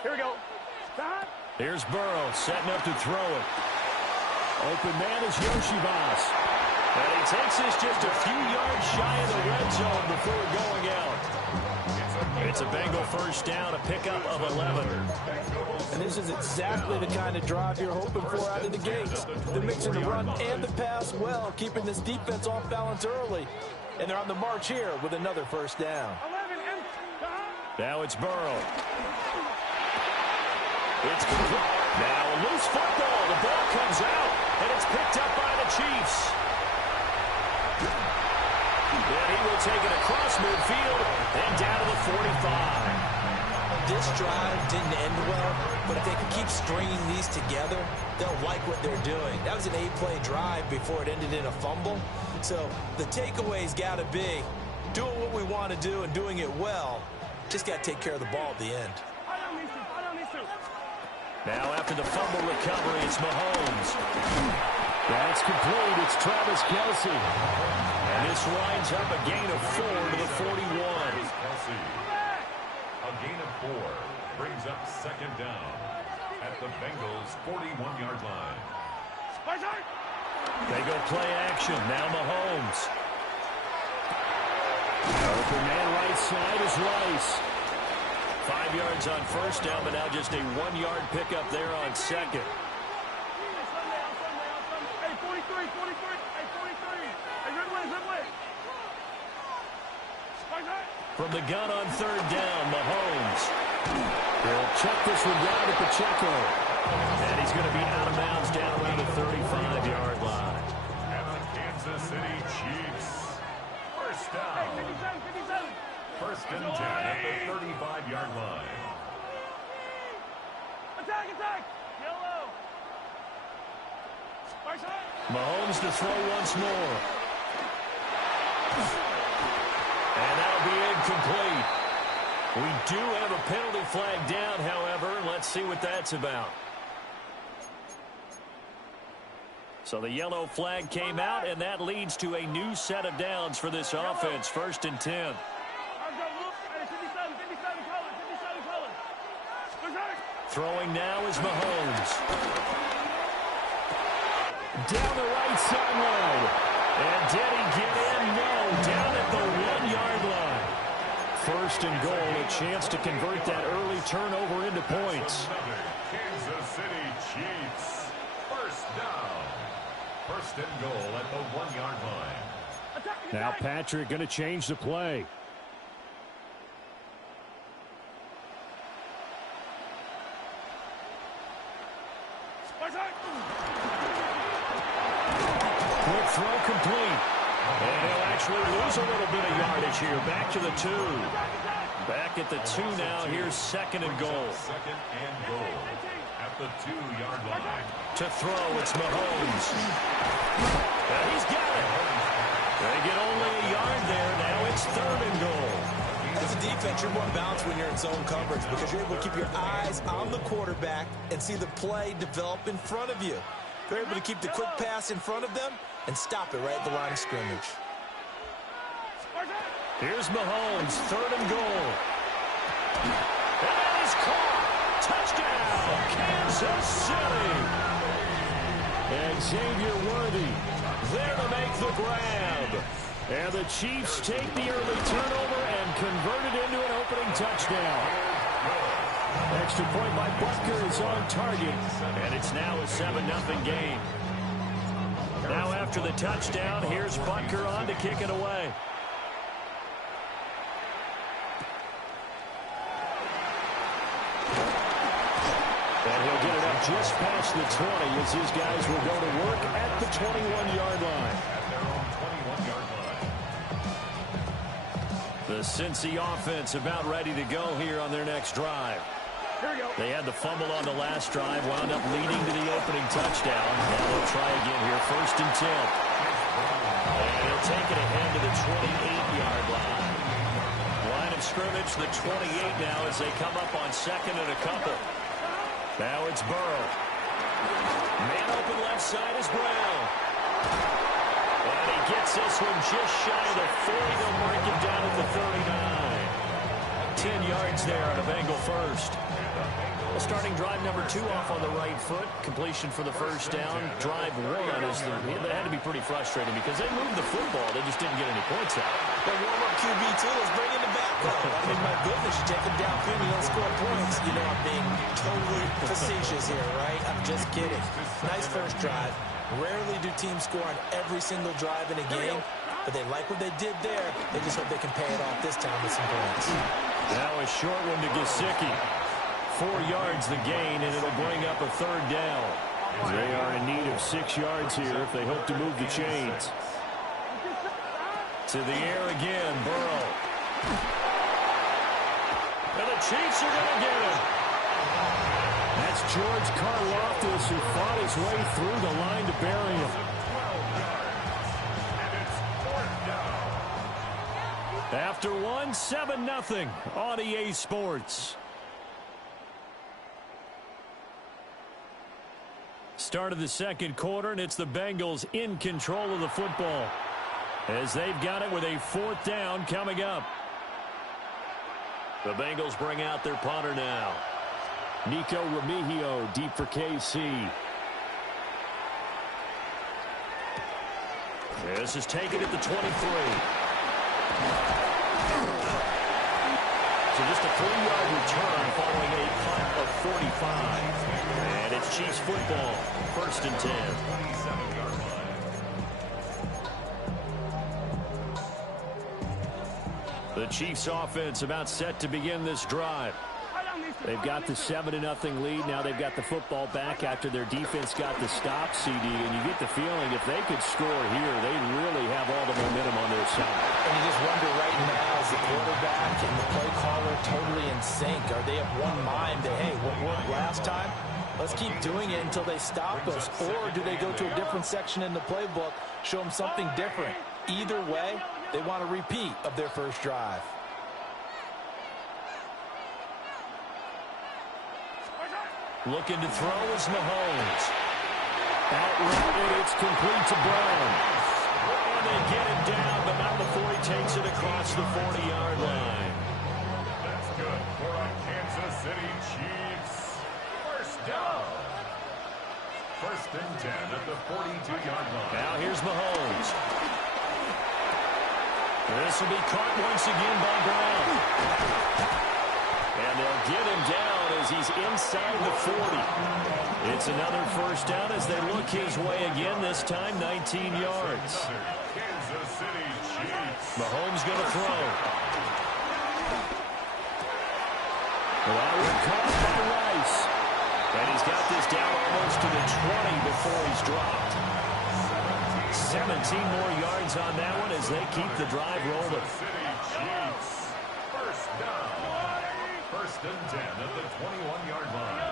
Here we go. Here's Burrow setting up to throw it. Open man is Yoshibas. And he takes this just a few yards shy of the red zone before going out. It's a Bengal first down, a pickup of 11. And this is exactly the kind of drive you're hoping for out of the gates. They're mixing the run and the pass well, keeping this defense off balance early. And they're on the march here with another first down. Now it's Burrow. It's complete. Now a loose football. The ball comes out, and it's picked up by the Chiefs. And he will take it across midfield and down to the 45. This drive didn't end well, but if they can keep stringing these together, they'll like what they're doing. That was an 8-play drive before it ended in a fumble. So the takeaway's got to be doing what we want to do and doing it well. Just got to take care of the ball at the end. Now after the fumble recovery, it's Mahomes. That's complete. It's Travis Kelce. And this winds up a gain of 4 to the 41. A gain of 4 brings up 2nd down at the Bengals' 41-yard line. They go play action. Now Mahomes. Open man right side is Rice. 5 yards on first down, but now just a 1-yard pickup there on 2nd. From the gun on 3rd down, Mahomes. He'll check this one down to Pacheco. And he's going to be out of bounds down around the 35-yard line. Kansas City Chiefs. First down. 57. First and 10 at the 35-yard line. Attack! Yellow. Mahomes to throw once more. And that'll be incomplete. We do have a penalty flag down, however. Let's see what that's about. So the yellow flag came out, and that leads to a new set of downs for this offense. First and 10. Throwing now is Mahomes. Down the right sideline. And did he get in? No. Down at the 1-yard line. First and goal, a chance to convert that early turnover into points. Kansas City Chiefs. First down. First and goal at the 1-yard line. Now Patrick going to change the play. Quick throw complete. And he'll actually lose a little bit of yardage here. Back to the 2. Back at the 2 now. Here's second and goal. Second and goal at the 2-yard line. To throw, it's Mahomes. And he's got it. They get only a yard there. Now it's third and goal. As a defense, you're more balanced when you're in zone coverage because you're able to keep your eyes on the quarterback and see the play develop in front of you. You're able to keep the quick pass in front of them and stop it right at the line of scrimmage. Here's Mahomes, third and goal. And that is caught. Touchdown, Kansas City. And Xavier Worthy there to make the grab. And the Chiefs take the early turnover and convert it into an opening touchdown. Extra point by Butker is on target. And it's now a 7-0 game. Now after the touchdown, here's Butker on to kick it away. And he'll get it up just past the 20 as his guys will go to work at the 21-yard line. At their own 21-yard line. The Cincy offense about ready to go here on their next drive. Here we go. They had the fumble on the last drive, wound up leading to the opening touchdown. Now they'll try again here, first and 10. And he'll take it ahead to the 28-yard line. Line of scrimmage, the 28 now as they come up on second and a couple. Now it's Burrow. Man open left side is Brown. And he gets this one just shy of the 40. They'll break him down at the 39. 10 yards there on a Bengal first. Well, starting drive number 2 off on the right foot. Completion for the first down. Drive 1 is that had to be pretty frustrating because they moved the football. They just didn't get any points out. The warm-up QB, too. Let's bring in the backup. I mean, my goodness, you take him downfield, you don't score points. You know I'm being totally facetious here, right? I'm just kidding. Nice first drive. Rarely do teams score on every single drive in a game, but they like what they did there. They just hope they can pay it off this time with some points. Now a short one to Gesicki. 4 yards the gain, and it'll bring up a third down. They are in need of 6 yards here if they hope to move the chains. To the air again, Burrow. And the Chiefs are going to get him. That's George Karlaftis who fought his way through the line to bury him. After 1, 7-0 on EA Sports. Start of the second quarter, and it's the Bengals in control of the football as they've got it with a 4th down coming up. The Bengals bring out their punter now. Nico Remigio deep for KC. This is taken at the 23. So just a 3-yard return following a punt of 45. And it's Chiefs football, first and 10. The Chiefs offense about set to begin this drive. They've got the 7-0 lead. Now they've got the football back after their defense got the stop, CD. And you get the feeling if they could score here, they really have all the momentum on their side. And you just wonder right now, is the quarterback and the play caller totally in sync? Are they of one mind that, hey, what worked last time? Let's keep doing it until they stop us. Or do they go to a different section in the playbook, show them something different? Either way, they want a repeat of their first drive. Looking to throw is Mahomes. Out route, it's complete to Brown. And they get it down, but now before he takes it across the 40-yard line. That's good for a Kansas City Chiefs. First down. First and 10 at the 42-yard line. Now here's Mahomes. This will be caught once again by Brown. And they'll get him down as he's inside the 40. It's another first down as they look his way again, this time 19 yards. Kansas City Chiefs. Mahomes going to throw. Well, caught by Rice. And he's got this down almost to the 20 before he's dropped. 17 more yards on that one as they keep the drive rolling. City Chiefs. First down. First and 10 at the 21-yard line.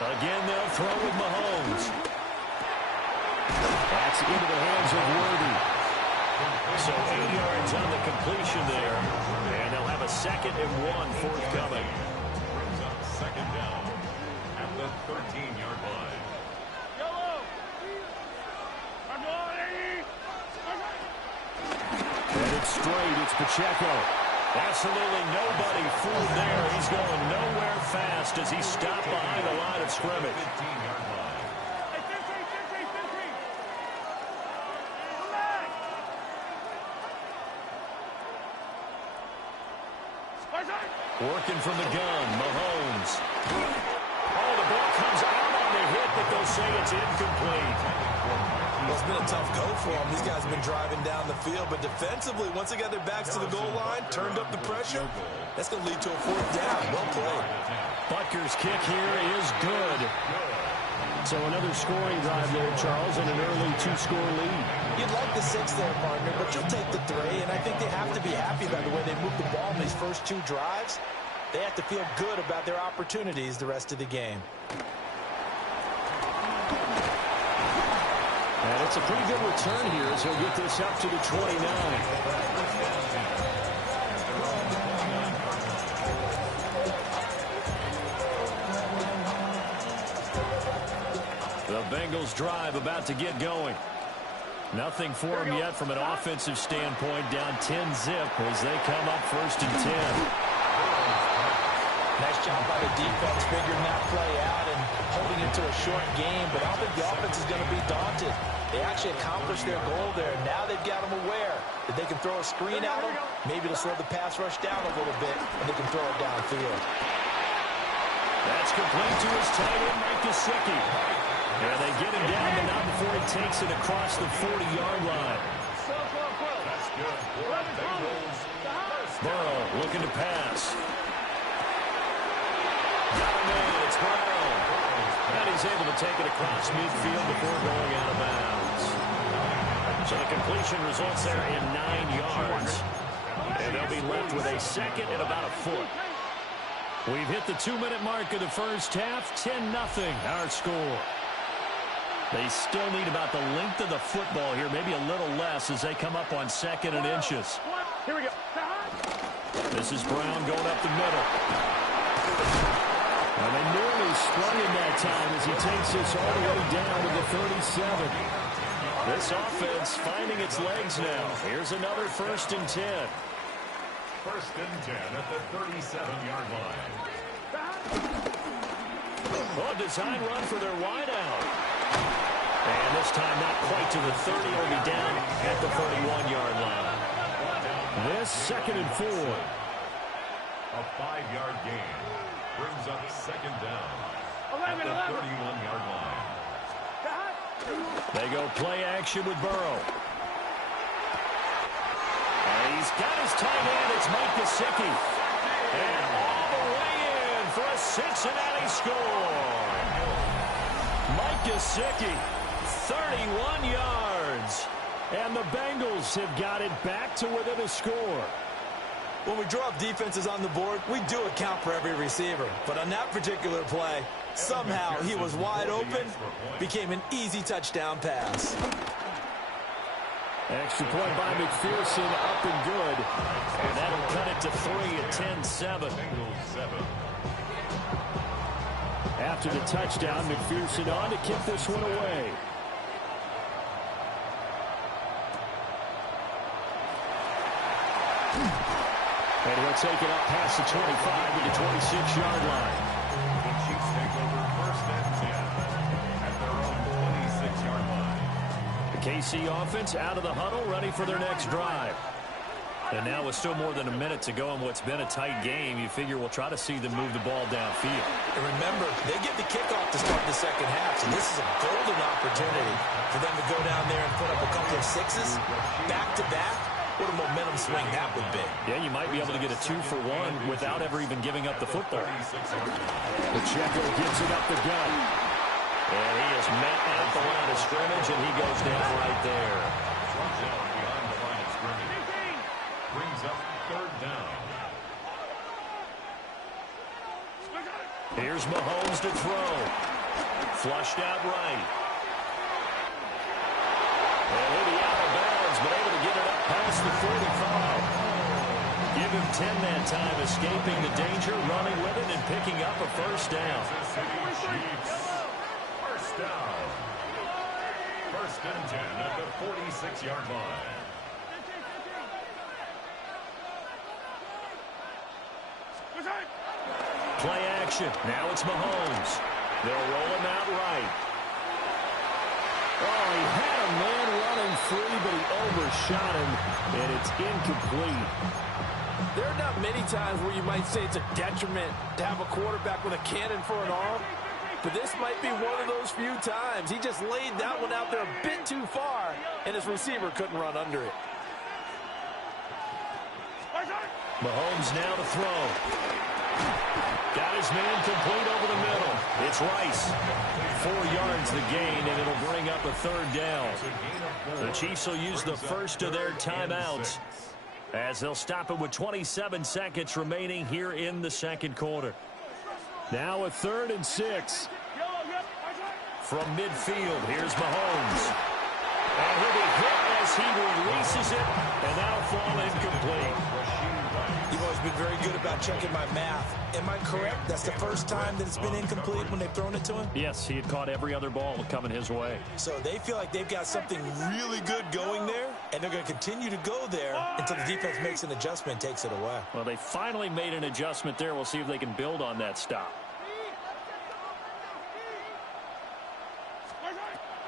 Again, they'll throw with Mahomes. That's into the hands of Worthy. So 8 yards on the completion there. And they'll have a 2nd and 1 forthcoming. Brings up second down at the 13-yard line. And it's straight. It's Pacheco. Absolutely nobody fooled there. He's going nowhere fast as he's stopped behind the line of scrimmage. 15-yard line. Working from the gun, Mahomes. Oh, the ball comes out on the hit, but they'll say it's incomplete. Well, it's been a tough go for them. These guys have been driving down the field, but defensively, once they got their backs to the goal line, turned up the pressure, that's going to lead to a 4th down. Well played. Butker's kick here is good. So another scoring drive there, Charles, and an early 2-score lead. You'd like the 6 there, partner, but you'll take the 3, and I think they have to be happy by the way they moved the ball in these first 2 drives. They have to feel good about their opportunities the rest of the game. And it's a pretty good return here as he'll get this up to the 29. The Bengals drive about to get going. Nothing for them yet from an offensive standpoint, down 10-zip as they come up first and 10. Nice job by the defense figuring that play out and holding it to a short game, but I don't think the offense is going to be daunted. They actually accomplished their goal there. Now they've got them aware that they can throw a screen at them, maybe to slow the pass rush down a little bit, and they can throw it downfield. That's complete to his tight end, Mike Gesicki. Yeah, they get him down, but not before he takes it across the 40-yard line. That's good for the Bengals. Burrow looking to pass. Got him in. It's Brown. And he's able to take it across midfield before going out of bounds. So the completion results there in 9 yards. And they'll be left with a 2nd and about a foot. We've hit the 2-minute mark of the first half. 10-0 our score. They still need about the length of the football here, maybe a little less as they come up on 2nd and inches. Here we go. This is Brown going up the middle. And they nearly sprung him that time as he takes this all the way down to the 37. This offense finding its legs now. Here's another 1st and 10. First and 10 at the 37-yard line. Oh, design run for their wideout. And this time not quite to the 30. Will be down at the 41-yard line. This 2nd and 4. A 5-yard gain brings up second down at the 31-yard line. They go play action with Burrow. And he's got his tight end. It's Mike Gesicki. And all the way in for a Cincinnati score. Mike Gesicki, 31 yards. And the Bengals have got it back to within a score. When we draw up defenses on the board, we do account for every receiver. But on that particular play, somehow he was wide open, became an easy touchdown pass. Extra point by McPherson, up and good. And that'll cut it to 3 at 10-7. After the touchdown, McPherson on to kick this one away. And he'll take it up past the 25 to the 26-yard line. The Chiefs take over 1st and 10 at their own 26-yard line. The KC offense out of the huddle, ready for their next drive. And now with still more than a minute to go in what's been a tight game, you figure we'll try to see them move the ball downfield. And remember, they get the kickoff to start the second half, so this is a golden opportunity for them to go down there and put up a couple of sixes back-to-back. What a momentum swing that would be. Yeah, you might be able to get a 2-for-1 without ever even giving up the football. Pacheco gives it up the gut. And he is met at the line of scrimmage, and he goes down right there. Down behind the line of scrimmage. Brings up 3rd down. Here's Mahomes to throw. Flushed out right. And he'll be out of bounds, but able to get it up past the 45. Give him 10 that time, escaping the danger, running with it, and picking up a 1st down. First down. 1st and 10 at the 46-yard line. Play action. Now it's Mahomes. They'll roll him out right. Oh, he had a man running free, but he overshot him, and it's incomplete. There are not many times where you might say it's a detriment to have a quarterback with a cannon for an arm, but this might be one of those few times. He just laid that one out there a bit too far, and his receiver couldn't run under it. Mahomes now to throw. Got his man complete over the middle. It's Rice. 4 yards the gain, and it'll bring up a 3rd down. The Chiefs will use the first of their timeouts as they'll stop it with 27 seconds remaining here in the 2nd quarter. Now a 3rd and 6. From midfield, here's Mahomes. And he'll be hit as he releases it, and that'll fall incomplete. You've always been very good about checking my math. Am I correct? That's the first time that it's been incomplete when they've thrown it to him? Yes, he had caught every other ball coming his way. So they feel like they've got something really good going there, and they're going to continue to go there until the defense makes an adjustment and takes it away. Well, they finally made an adjustment there. We'll see if they can build on that stop.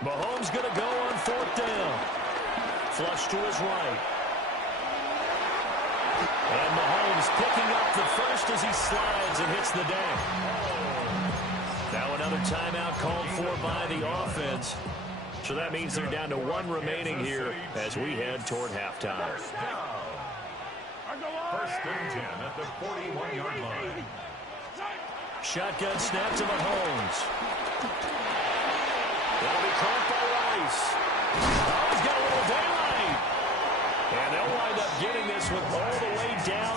Mahomes going to go on 4th down. Flush to his right. And Mahomes picking up the first as he slides and hits the deck. Now another timeout called for by the offense. So that means they're down to 1 remaining here as we head toward halftime. 1st and 10 at the 41-yard line. Shotgun snap to Mahomes. That'll be caught by Rice. Oh, he's got a little daylight. And they'll wind up getting this one all the way down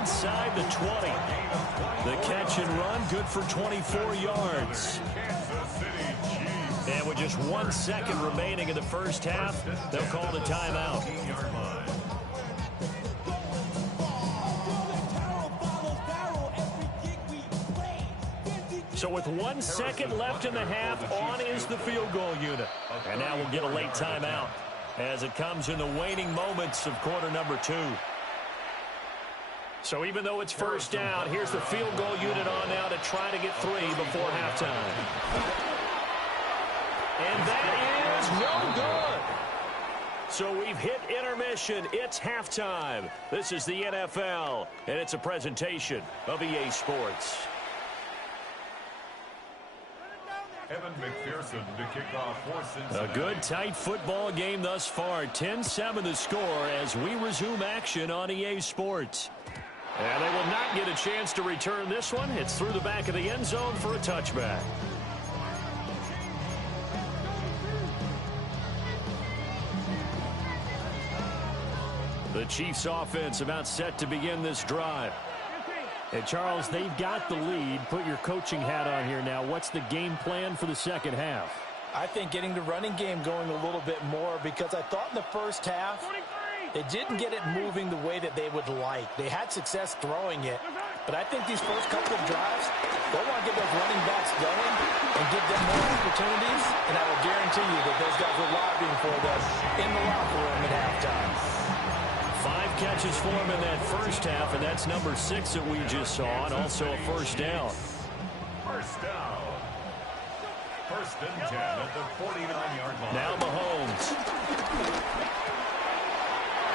inside the 20. The catch and run, good for 24 yards. And with just 1 second remaining in the first half, they'll call the timeout. So with 1 second left in the half, on is the field goal unit. And now we'll get a late timeout as it comes in the waning moments of quarter number 2. So even though it's first down, here's the field goal unit on now to try to get 3 before halftime. And that is no good. So we've hit intermission. It's halftime. This is the NFL, and it's a presentation of EA Sports. Evan McPherson to kick off for Cincinnati. A good, tight football game thus far. 10-7 the score as we resume action on EA Sports. And they will not get a chance to return this one. It's through the back of the end zone for a touchback. The Chiefs offense about set to begin this drive. And Charles, they've got the lead. Put your coaching hat on here now. What's the game plan for the second half? I think getting the running game going a little bit more, because I thought in the first half they didn't get it moving the way that they would like. They had success throwing it, but I think these first couple of drives, they'll want to get those running backs going and give them more opportunities, and I will guarantee you that those guys were lobbying for them in the locker room at halftime. 5 catches for him in that first half, and that's number 6 that we just saw, and also a first down. First down. First and 10 at the 49-yard line. Now Mahomes.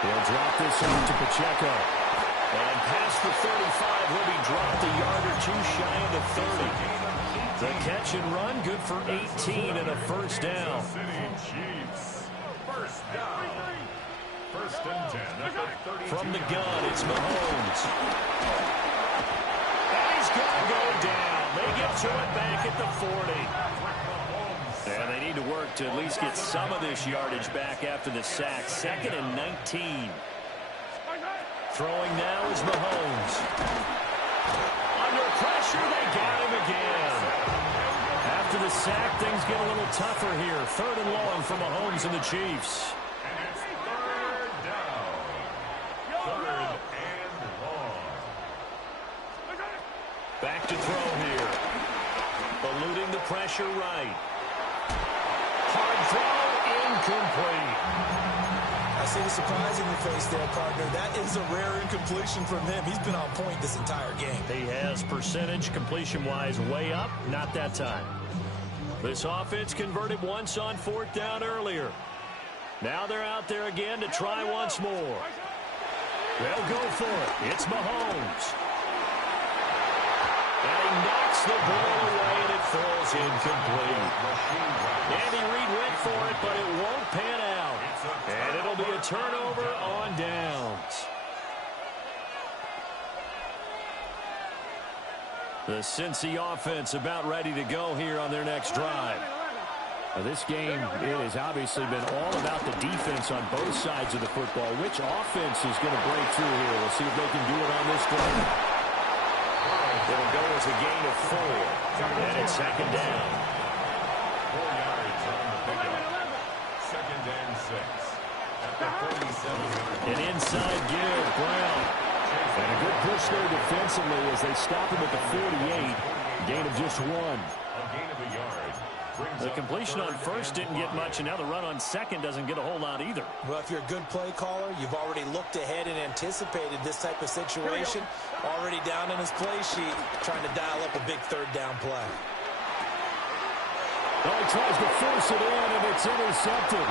He'll drop this off to Pacheco. And past the 35 will be dropped a yard or two shy of the 30. The catch and run, good for 18 and a first down. City Chiefs. First down. First and 10 at the 32. From the gun, it's Mahomes. And he's going to go down. They get to it back at the 40. And they need to work to at least get some of this yardage back after the sack. 2nd and 19. Throwing now is Mahomes. Under pressure, they got him again. After the sack, things get a little tougher here. 3rd and long for Mahomes and the Chiefs. And it's 3rd down. 3rd and long. Back to throw here. Eluding the pressure right. Hard throw, incomplete. I see the surprise in your face there, partner. That is a rare incompletion from him. He's been on point this entire game. He has percentage completion-wise way up, not that time. This offense converted once on 4th down earlier. Now they're out there again to try once more. They'll go for it. It's Mahomes. And he knocks the ball away, and it falls incomplete. Andy Reid went for it, but it won't pan out. And it'll be a turnover on downs. The Cincy offense about ready to go here on their next drive. Now this game, it has obviously been all about the defense on both sides of the football. Which offense is going to break through here? We'll see if they can do it on this drive. It'll go as a gain of 4. And it's 2nd down. 4 yards on the pickup. 2nd and 6. At the 47. An inside give, Brown. And a good push there defensively as they stop him at the 48. Gain of just 1. A gain of a yard. The completion on first didn't get much, and now the run on second doesn't get a whole lot either. Well, if you're a good play caller, you've already looked ahead and anticipated this type of situation. Already down in his play sheet, trying to dial up a big 3rd down play. Well, he tries to force it in, and it's intercepted.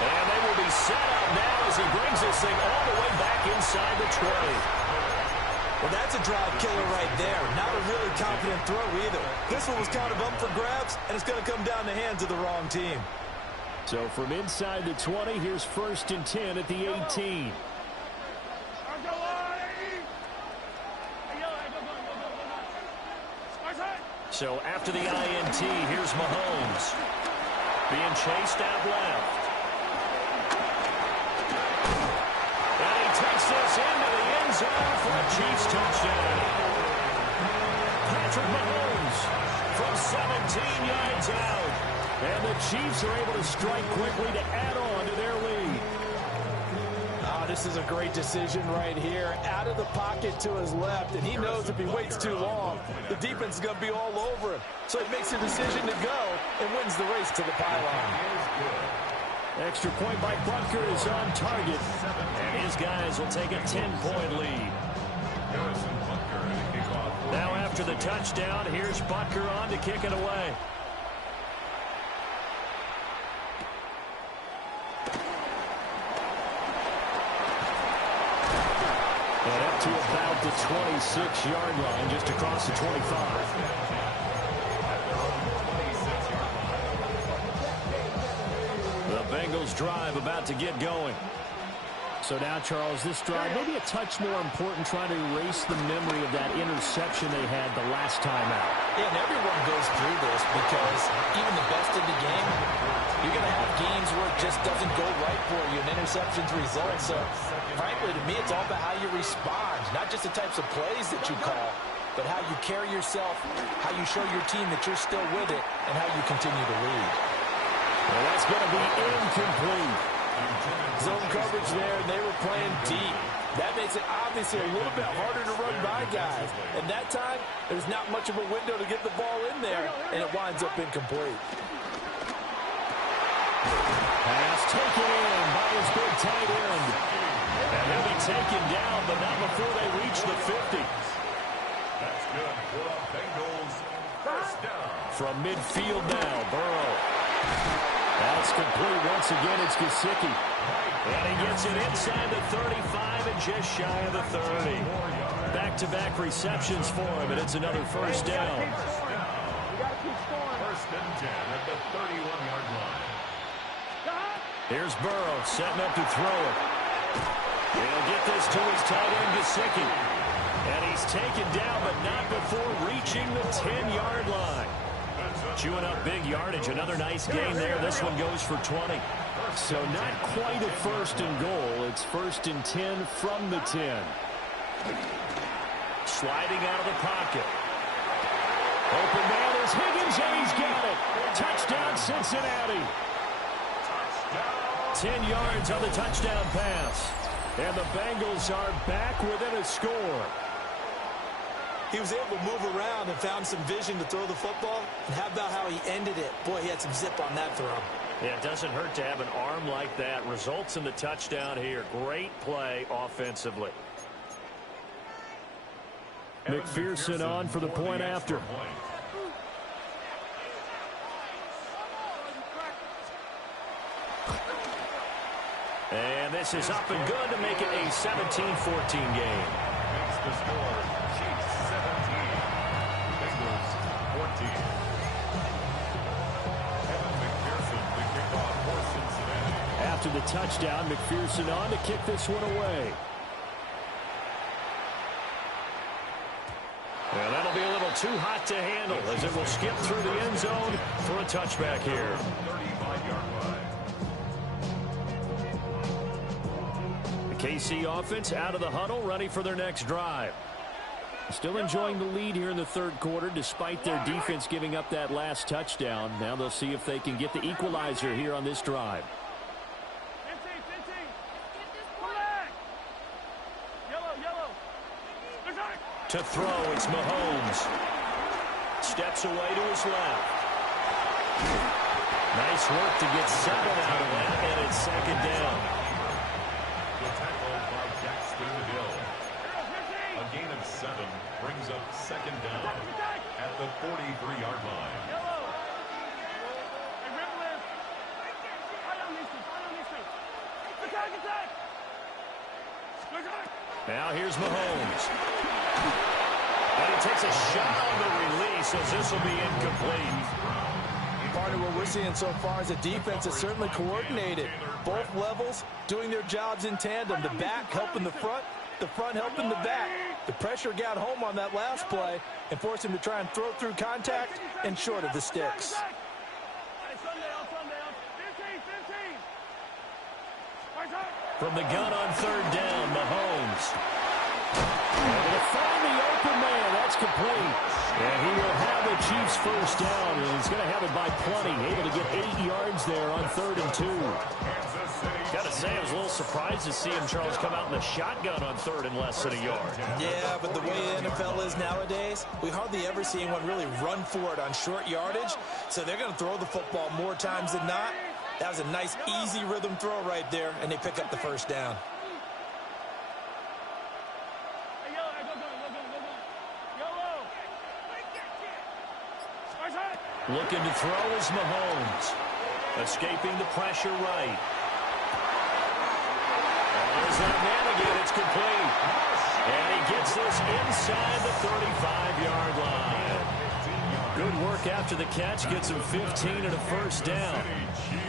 And they will be set up now as he brings this thing all the way back inside the 20. Well, that's a drive killer right there. Not a really confident throw either. This one was kind of up for grabs, and it's going to come down the hands of the wrong team. So from inside the 20, here's 1st and 10 at the 18. So after the INT, here's Mahomes. Being chased out left. And he takes this into the end zone for a Chiefs touchdown. Patrick Mahomes from 17 yards out. And the Chiefs are able to strike quickly to add on to their lead. This is a great decision right here. Out of the pocket to his left, and he knows if he waits too long, the defense is going to be all over him. So he makes a decision to go and wins the race to the pylon. Extra point by Butker is on target, and his guys will take a 10-point lead. Now after the touchdown, here's Butker on to kick it away. And up to about the 26-yard line, just across the 25. The Bengals drive about to get going. So now, Charles, this drive maybe a touch more important, trying to erase the memory of that interception they had the last time out. Yeah, and everyone goes through this because even the best in the game, you're going to have games where it just doesn't go right for you, and interceptions result. So, frankly, to me, it's all about how you respond, not just the types of plays that you call, but how you carry yourself, how you show your team that you're still with it, and how you continue to lead. Well, that's going to be incomplete. Zone coverage there, and they were playing deep. That makes it obviously a little bit harder to run by guys. And that time, there's not much of a window to get the ball in there, and it winds up incomplete. Pass taken in by his big tight end. And he'll be taken down, but not before they reach the 50. That's good for the Bengals. First down. From midfield now, Burrow. That's complete once again. It's Gesicki. And he gets it inside the 35 and just shy of the 30. Back-to-back receptions for him, and it's another first down. First and 10 at the 31-yard line. Here's Burrow setting up to throw it. He'll get this to his tight end, Gesicki. And he's taken down, but not before reaching the 10-yard line. Chewing up big yardage. Another nice gain there. This one goes for 20. So not quite a first and goal. It's first and 10 from the 10. Sliding out of the pocket. Open man is Higgins, and he's got it. Touchdown, Cincinnati. 10 yards on the touchdown pass. And the Bengals are back within a score. He was able to move around and found some vision to throw the football. And how about how he ended it? Boy, he had some zip on that throw. Yeah, it doesn't hurt to have an arm like that. Results in the touchdown here. Great play offensively. McPherson on for the point after. And this is up and good to make it a 17-14 game. Makes the score. Chiefs 17. Bengals 14. Evan McPherson, the kickoff for Cincinnati. After the touchdown, McPherson on to kick this one away. Well, that'll be a little too hot to handle as it will skip through the end zone for a touchback here. 35-yard line. The KC offense out of the huddle, ready for their next drive. Still enjoying the lead here in the third quarter despite their defense giving up that last touchdown. Now they'll see if they can get the equalizer here on this drive. To throw, it's Mahomes. Steps away to his left. Nice work to get 7 out of that, and it's second down. The tackle by Jackson Hill. A gain of 7 brings up second down at the 43-yard line. Now here's Mahomes. And he takes a shot on the release as this will be incomplete. Partner, what we're seeing so far is the defense is certainly coordinated. Both levels doing their jobs in tandem. The back helping the front helping the back. The pressure got home on that last play and forced him to try and throw through contact and short of the sticks. From the gun on third down, Mahomes. Able to find the open man. That's complete. And he will have the Chiefs first down, and he's going to have it by plenty. Able to get 8 yards there on 3rd and 2. Got to say, I was a little surprised to see him, Charles, come out in the shotgun on 3rd and less than a yard. Yeah, but the way the NFL is nowadays, we hardly ever see anyone really run for it on short yardage. So they're going to throw the football more times than not. That was a nice, easy rhythm throw right there, and they pick up the first down. Looking to throw is Mahomes. Escaping the pressure right. There's that man again. It's complete. And he gets this inside the 35-yard line. Good work after the catch. Gets him 15 and a first down.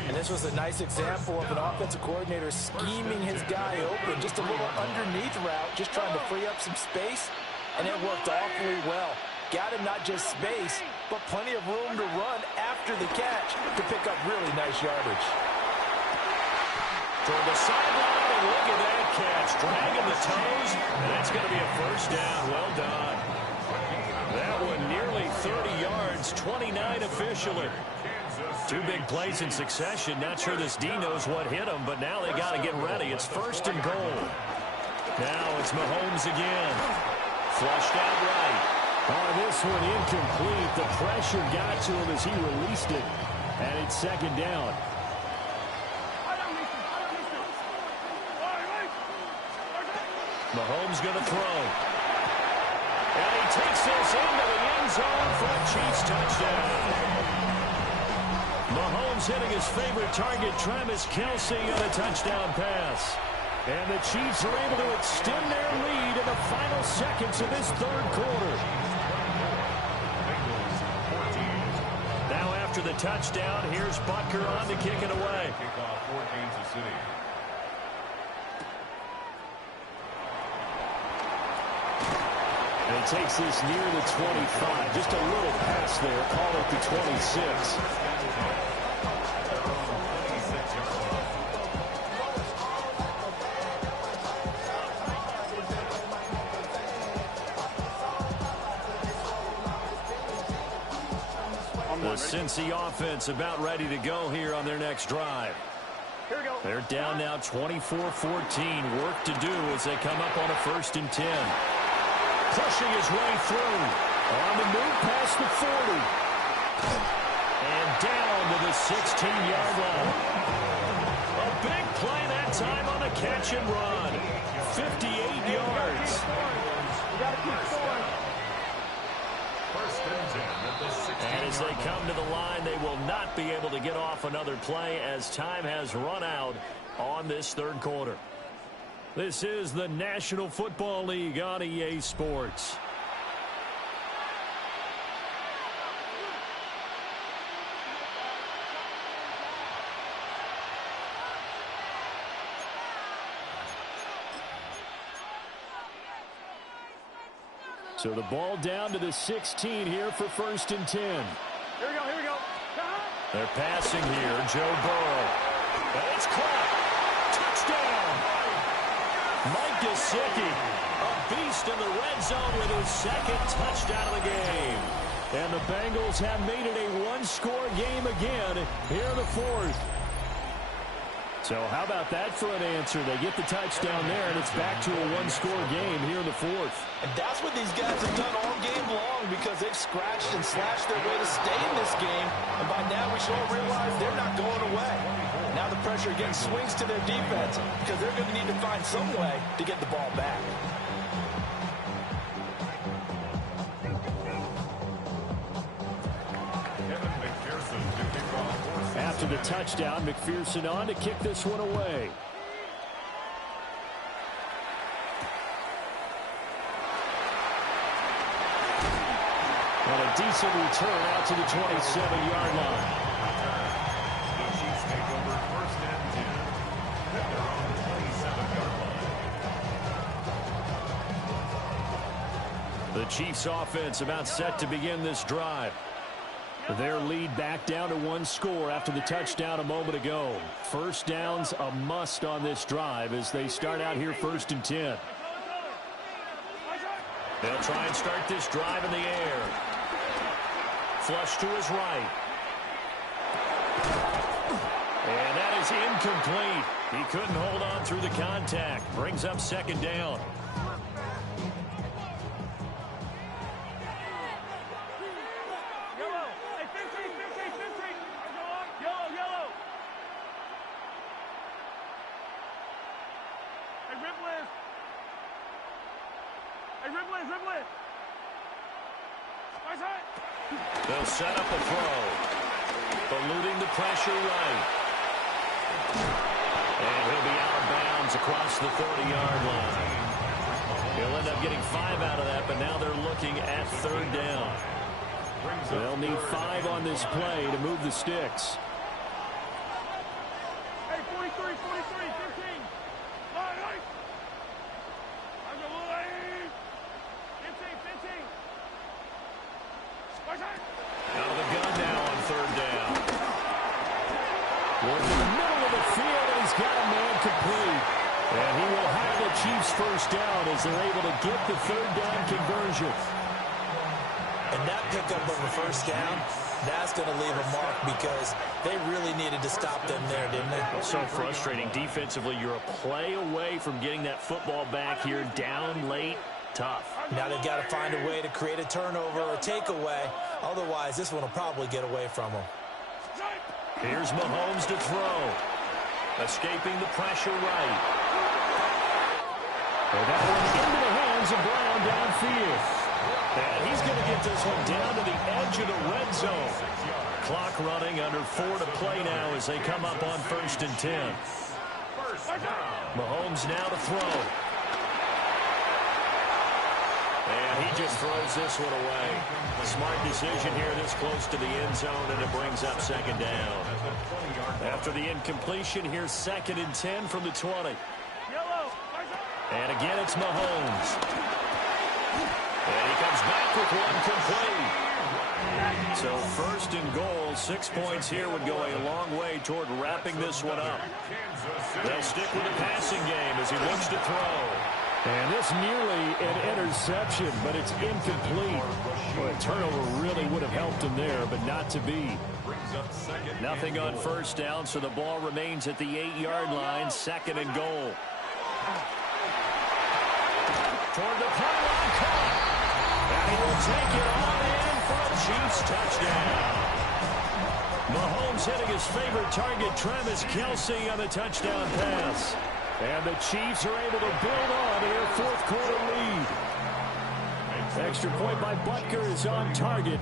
And this was a nice example of an offensive coordinator scheming his guy open. Just a little underneath route, just trying to free up some space. And it worked awfully well. Got him not just space, but plenty of room to run after the catch to pick up really nice yardage. Toward the sideline, and look at that catch. Dragging the toes, and that's going to be a first down. Well done. That one nearly 30 yards, 29 officially. Two big plays in succession. Not sure this D knows what hit him, but now they got to get ready. It's first and goal. Now it's Mahomes again. Flushed out right. Oh, this one incomplete. The pressure got to him as he released it. And it's second down. Mahomes going to throw. And he takes this into the end zone for a Chiefs touchdown. Mahomes hitting his favorite target, Travis Kelce, on a touchdown pass. And the Chiefs are able to extend their lead in the final seconds of this third quarter. Now after the touchdown, here's Butker on to kick it away. Kickoff for Kansas City. And he takes this near the 25. Just a little pass there. Call it the 26. The Cincy offense about ready to go here on their next drive. Here we go. They're down now 24-14. Work to do as they come up on a 1st and 10. Pushing his way through. On the move past the 40. And down to the 16-yard line. A big play that time on the catch and run. 58 yards. You got to keep scoring. First and 10 at the 16-yard And as they come to the line, they will not be able to get off another play as time has run out on this third quarter. This is the National Football League on EA Sports. So the ball down to the 16 here for 1st and 10. Here we go, here we go. They're passing here, Joe Burrow. And it's caught. Touchdown. Mike Gesicki, a beast in the red zone with his second touchdown of the game. And the Bengals have made it a one-score game again here in the 4th. So how about that for an answer? They get the touchdown there, and it's back to a one-score game here in the 4th. And that's what these guys have done all game long because they've scratched and slashed their way to stay in this game. And by now we should all realize they're not going away. Now the pressure again swings to their defense because they're going to need to find some way to get the ball back. After the touchdown, McPherson on to kick this one away. And a decent return out to the 27-yard line. The Chiefs take over 1st and 10 at their own 27-yard line. The Chiefs offense about set to begin this drive. Their lead back down to one score after the touchdown a moment ago. First down's a must on this drive as they start out here 1st and 10. They'll try and start this drive in the air. Flush to his right. And that is incomplete. He couldn't hold on through the contact. Brings up 2nd down. They'll set up a throw. Eluding the pressure right. And he'll be out of bounds across the 30-yard line. He'll end up getting 5 out of that, but now they're looking at third down. They'll need 5 on this play to move the sticks. Hey, 43, 43, 15. Line, line. I'm going to 15, 15. Out of the gun now on third down. Look in the middle of the field, and he's got a man complete. And he will have the Chiefs first down as they're able to get the third down conversion. And that pickup of a first down, that's going to leave a mark because they really needed to stop them there, didn't they? So frustrating. Defensively, you're a play away from getting that football back here down late. Tough. Now they've got to find a way to create a turnover or takeaway. Otherwise, this one will probably get away from them. Here's Mahomes to throw. Escaping the pressure right. And that one into the hands of Brown downfield. And he's going to get this one down to the edge of the red zone. Clock running, under 4 to play now as they come up on 1st and 10. Mahomes now to throw. And he just throws this one away. Smart decision here this close to the end zone, and it brings up 2nd down. After the incompletion, here's 2nd and 10 from the 20. And again, it's Mahomes. And he comes back with one complete. So 1st and goal, 6 points here would go a long way toward wrapping this one up. They'll stick with the passing game as he looks to throw. And this nearly an interception, but it's incomplete. Well, a turnover really would have helped him there, but not to be. Nothing on 1st down, so the ball remains at the 8-yard line, 2nd and goal. Toward the pylon, caught. And he will take it on in for a Chiefs touchdown. Mahomes hitting his favorite target, Travis Kelce, on the touchdown pass. And the Chiefs are able to build on to their 4th quarter lead. Extra point by Butker is on target,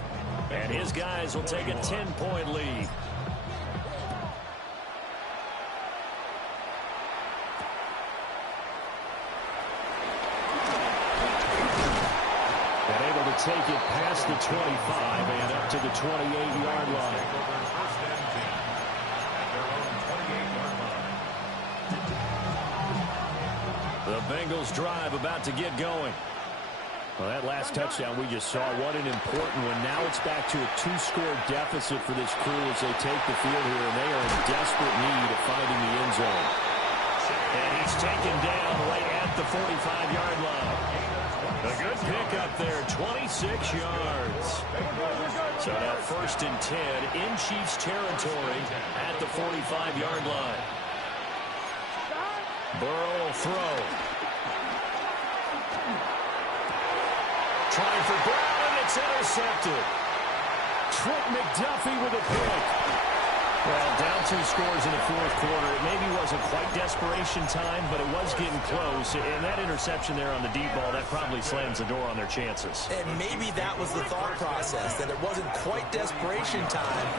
and his guys will take a 10-point lead. And able to take it past the 25 and up to the 28-yard line. The Bengals drive about to get going. Well, that last touchdown we just saw, what an important one. Now it's back to a 2-score deficit for this crew as they take the field here, and they are in desperate need of finding the end zone. And he's taken down right at the 45-yard line. A good pickup there, 26 yards. So now 1st and 10 in Chiefs territory at the 45-yard line. Burrow will throw. Trying for Brown, and it's intercepted. Trent McDuffie with a pick. Well, down 2 scores in the 4th quarter. It maybe wasn't quite desperation time, but it was getting close. And that interception there on the deep ball, that probably slams the door on their chances. And maybe that was the thought process, that it wasn't quite desperation time.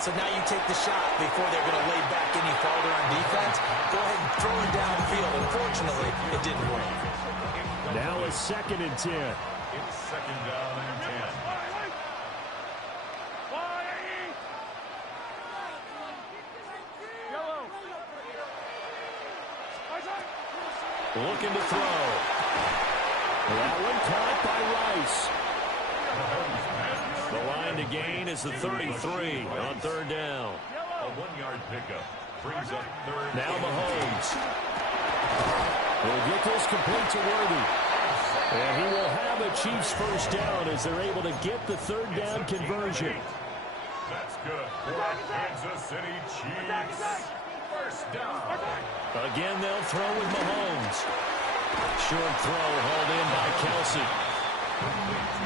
So now you take the shot before they're going to lay back any farther on defense. Go ahead and throw it downfield. Unfortunately, it didn't work. Now it's 2nd and 10. It's 2nd down and 10. Looking to throw. That one caught by Rice. The line to gain is the 33 on 3rd down. A 1-yard pickup brings up 3rd. Now Mahomes. He'll get this complete to Worthy. And he will have a Chiefs first down as they're able to get the 3rd down conversion. That's good for Kansas City Chiefs. First down. Again, they'll throw with Mahomes. Short throw hauled in by Kelce.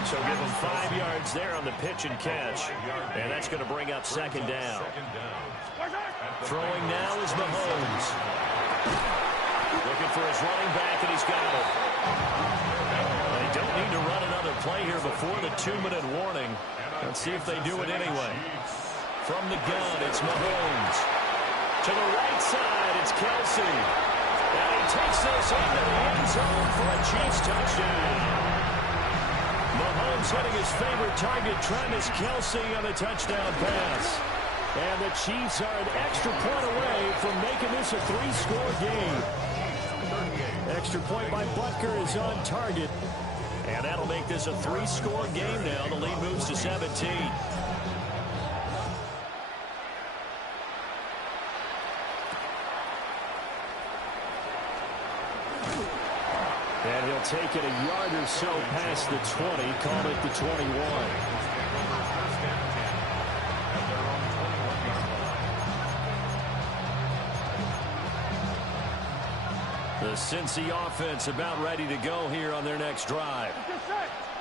So give him 5 yards there on the pitch and catch. And that's going to bring up 2nd down. Throwing now is Mahomes. Looking for his running back, and he's got it. They don't need to run another play here before the 2-minute warning. Let's see if they do it anyway. From the gun, it's Mahomes. To the right side, it's Kelce. And he takes this into the end zone for a Chiefs touchdown. Mahomes hitting his favorite target, Travis Kelce, on the touchdown pass. And the Chiefs are an extra point away from making this a three-score game. Extra point by Butker is on target. And that'll make this a three-score game now. The lead moves to 17. And he'll take it a yard or so past the 20, call it the 21. The Cincy offense about ready to go here on their next drive.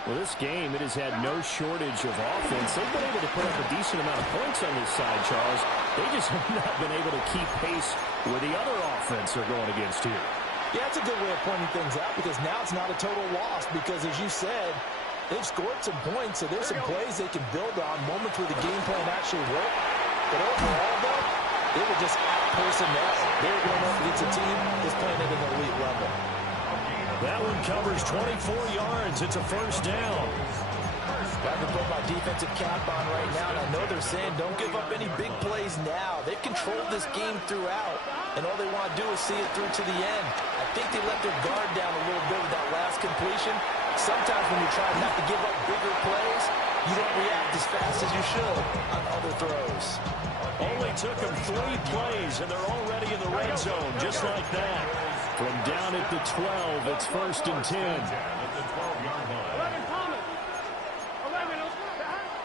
Well, this game, it has had no shortage of offense. They've been able to put up a decent amount of points on this side, Charles. They just have not been able to keep pace with the other offense they're going against here. Yeah, that's a good way of pointing things out because now it's not a total loss because, as you said, they've scored some points, so there's some plays they can build on, moments where the game plan actually worked. But overall, though, they were just out personnel. They were going up against a team that's playing at an elite level. That one covers 24 yards. It's a first down. I can put my defensive cap on right now, and I know they're saying don't give up any big plays now. They've controlled this game throughout, and all they want to do is see it through to the end. I think they let their guard down a little bit with that last completion. Sometimes when you try not to give up bigger plays, you don't react as fast as you should on other throws. Only took them 3 plays, and they're already in the red zone, just like that. From down at the 12, it's first and 10.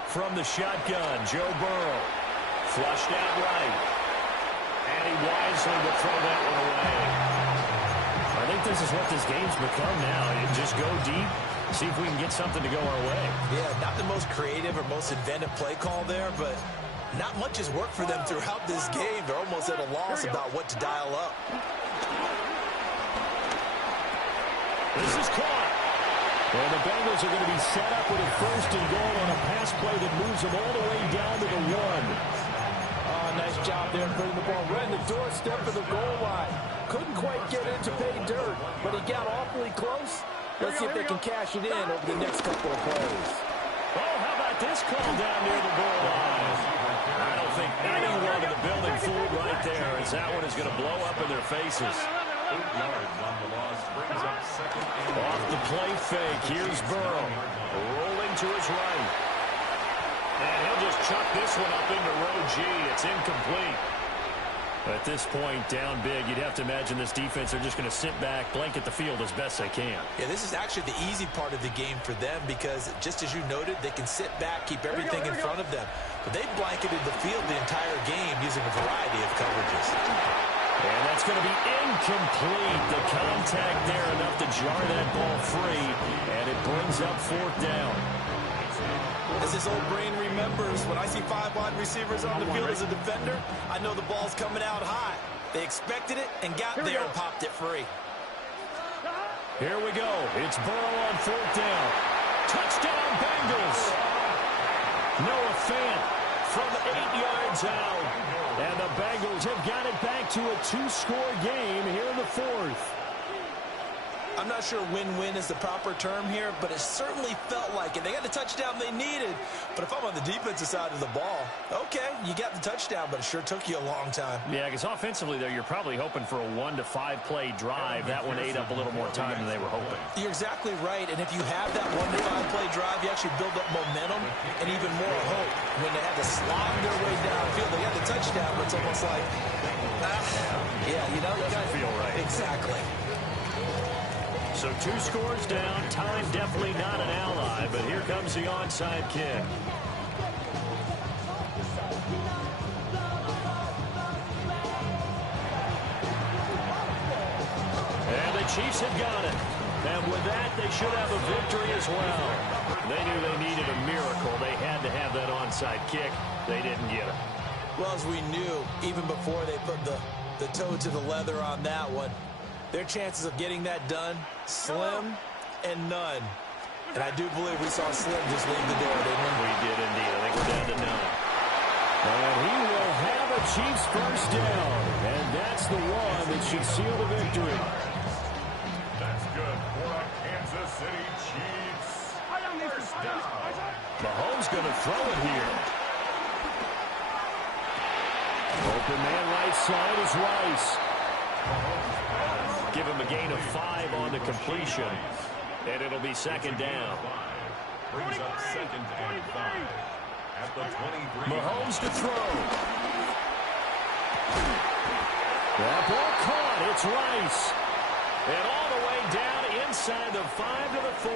From the shotgun, Joe Burrow. Flushed out right. And he wisely will throw that one away. I think this is what this game's become now. You just go deep, see if we can get something to go our way. Yeah, not the most creative or most inventive play call there, but not much has worked for them throughout this game. They're almost at a loss about what to dial up. This is caught. And the Bengals are going to be set up with a first and goal on a pass play that moves them all the way down to the 1. Oh, nice job there putting the ball right in the doorstep of the goal line. Couldn't quite get in to pay dirt, but he got awfully close. Let's see if they can cash it in over the next couple of plays. Oh, how about this call down near the goal line? I don't think anyone in the building fooled right there, as that one is going to blow up in their faces. 8 yards on the loss, brings up second and off the play fake, here's Burrow. Rolling to his right. And he'll just chuck this one up into row G. It's incomplete. At this point, down big, you'd have to imagine this defense are just going to sit back, blanket the field as best they can. Yeah, this is actually the easy part of the game for them because, just as you noted, they can sit back, keep everything in front of them. But they've blanketed the field the entire game using a variety of coverages. And that's going to be incomplete. The contact there enough to jar that ball free, and it brings up 4th down. As this old brain remembers, when I see 5 wide receivers on the field as a defender, I know the ball's coming out high. They expected it and got there and popped it free. Here we go. It's Burrow on 4th down. Touchdown, Bengals. Noah Fant from 8 yards out. And the Bengals have got it back to a 2-score game here in the 4th. I'm not sure win-win is the proper term here, but it certainly felt like it. They got the touchdown they needed, but if I'm on the defensive side of the ball, okay, you got the touchdown, but it sure took you a long time. Yeah, because offensively, though, you're probably hoping for a 1 to 5 play drive. That one ate up a little more time than they were hoping. You're exactly right, and if you have that 1 to 5 play drive, you actually build up momentum and even more hope. When they had to slog their way downfield, they got the touchdown, but it's almost like, yeah, you know, doesn't feel right. Exactly. So 2 scores down. Time definitely not an ally, but here comes the onside kick. And the Chiefs have got it. And with that, they should have a victory as well. They knew they needed a miracle. They had to have that onside kick. They didn't get it. Well, as we knew, even before they put the toe to the leather on that one, their chances of getting that done, slim and none. And I do believe we saw Slim just leave the door, didn't we? We did indeed. I think we're down to none. And he will have a Chiefs first down, and that's the one that should seal the victory. That's good for a Kansas City Chiefs. First down. Mahomes going to throw it here. Open man right side is Rice. Give him a gain of 5 on the completion. And it'll be second down. Brings up second and 5 at the 23. Mahomes to throw. That ball caught. It's Rice. And all the way down inside the 5 to the 4.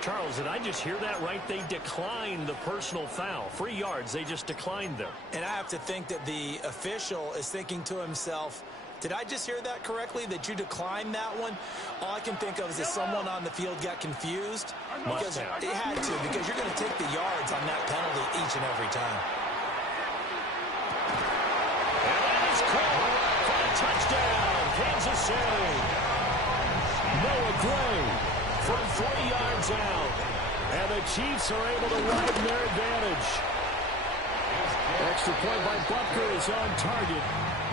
Charles, did I just hear that right? They declined the personal foul. 3 yards, they just declined them. And I have to think that the official is thinking to himself, did I just hear that correctly, that you declined that one? All I can think of is that someone on the field got confused. Because it had to, because you're going to take the yards on that penalty each and every time. And that is caught for a touchdown, Kansas City. Noah Gray from 3 yards out. And the Chiefs are able to widen their advantage. Extra point by Butker is on target.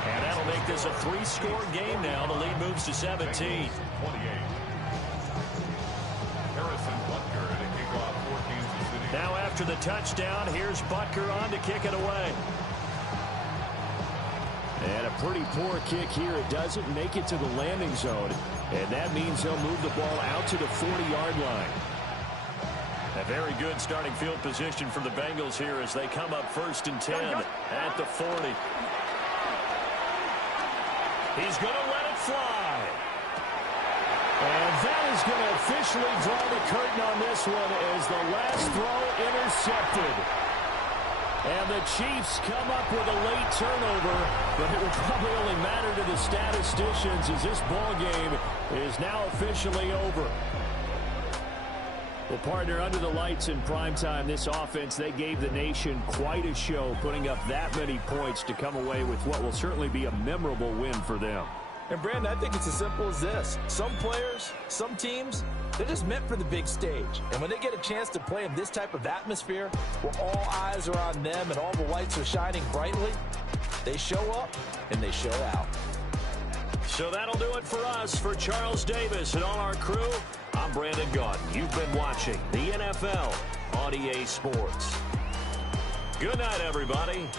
And that'll make this a 3-score game now. The lead moves to 17. 28. Harrison Butker to kick off for Kansas City. Now after the touchdown, here's Butker on to kick it away. And a pretty poor kick here. It doesn't make it to the landing zone. And that means he'll move the ball out to the 40-yard line. A very good starting field position for the Bengals here as they come up 1st and 10 at the 40. He's going to let it fly. And that is going to officially draw the curtain on this one as the last throw intercepted. And the Chiefs come up with a late turnover, but it will probably only matter to the statisticians as this ball game is now officially over. Well, partner, under the lights in primetime, this offense, they gave the nation quite a show, putting up that many points to come away with what will certainly be a memorable win for them. And, Brandon, I think it's as simple as this. Some players, some teams, they're just meant for the big stage. And when they get a chance to play in this type of atmosphere, where all eyes are on them and all the lights are shining brightly, they show up and they show out. So that'll do it for us. For Charles Davis and all our crew, I'm Brandon Gaudin. You've been watching the NFL on EA Sports. Good night, everybody.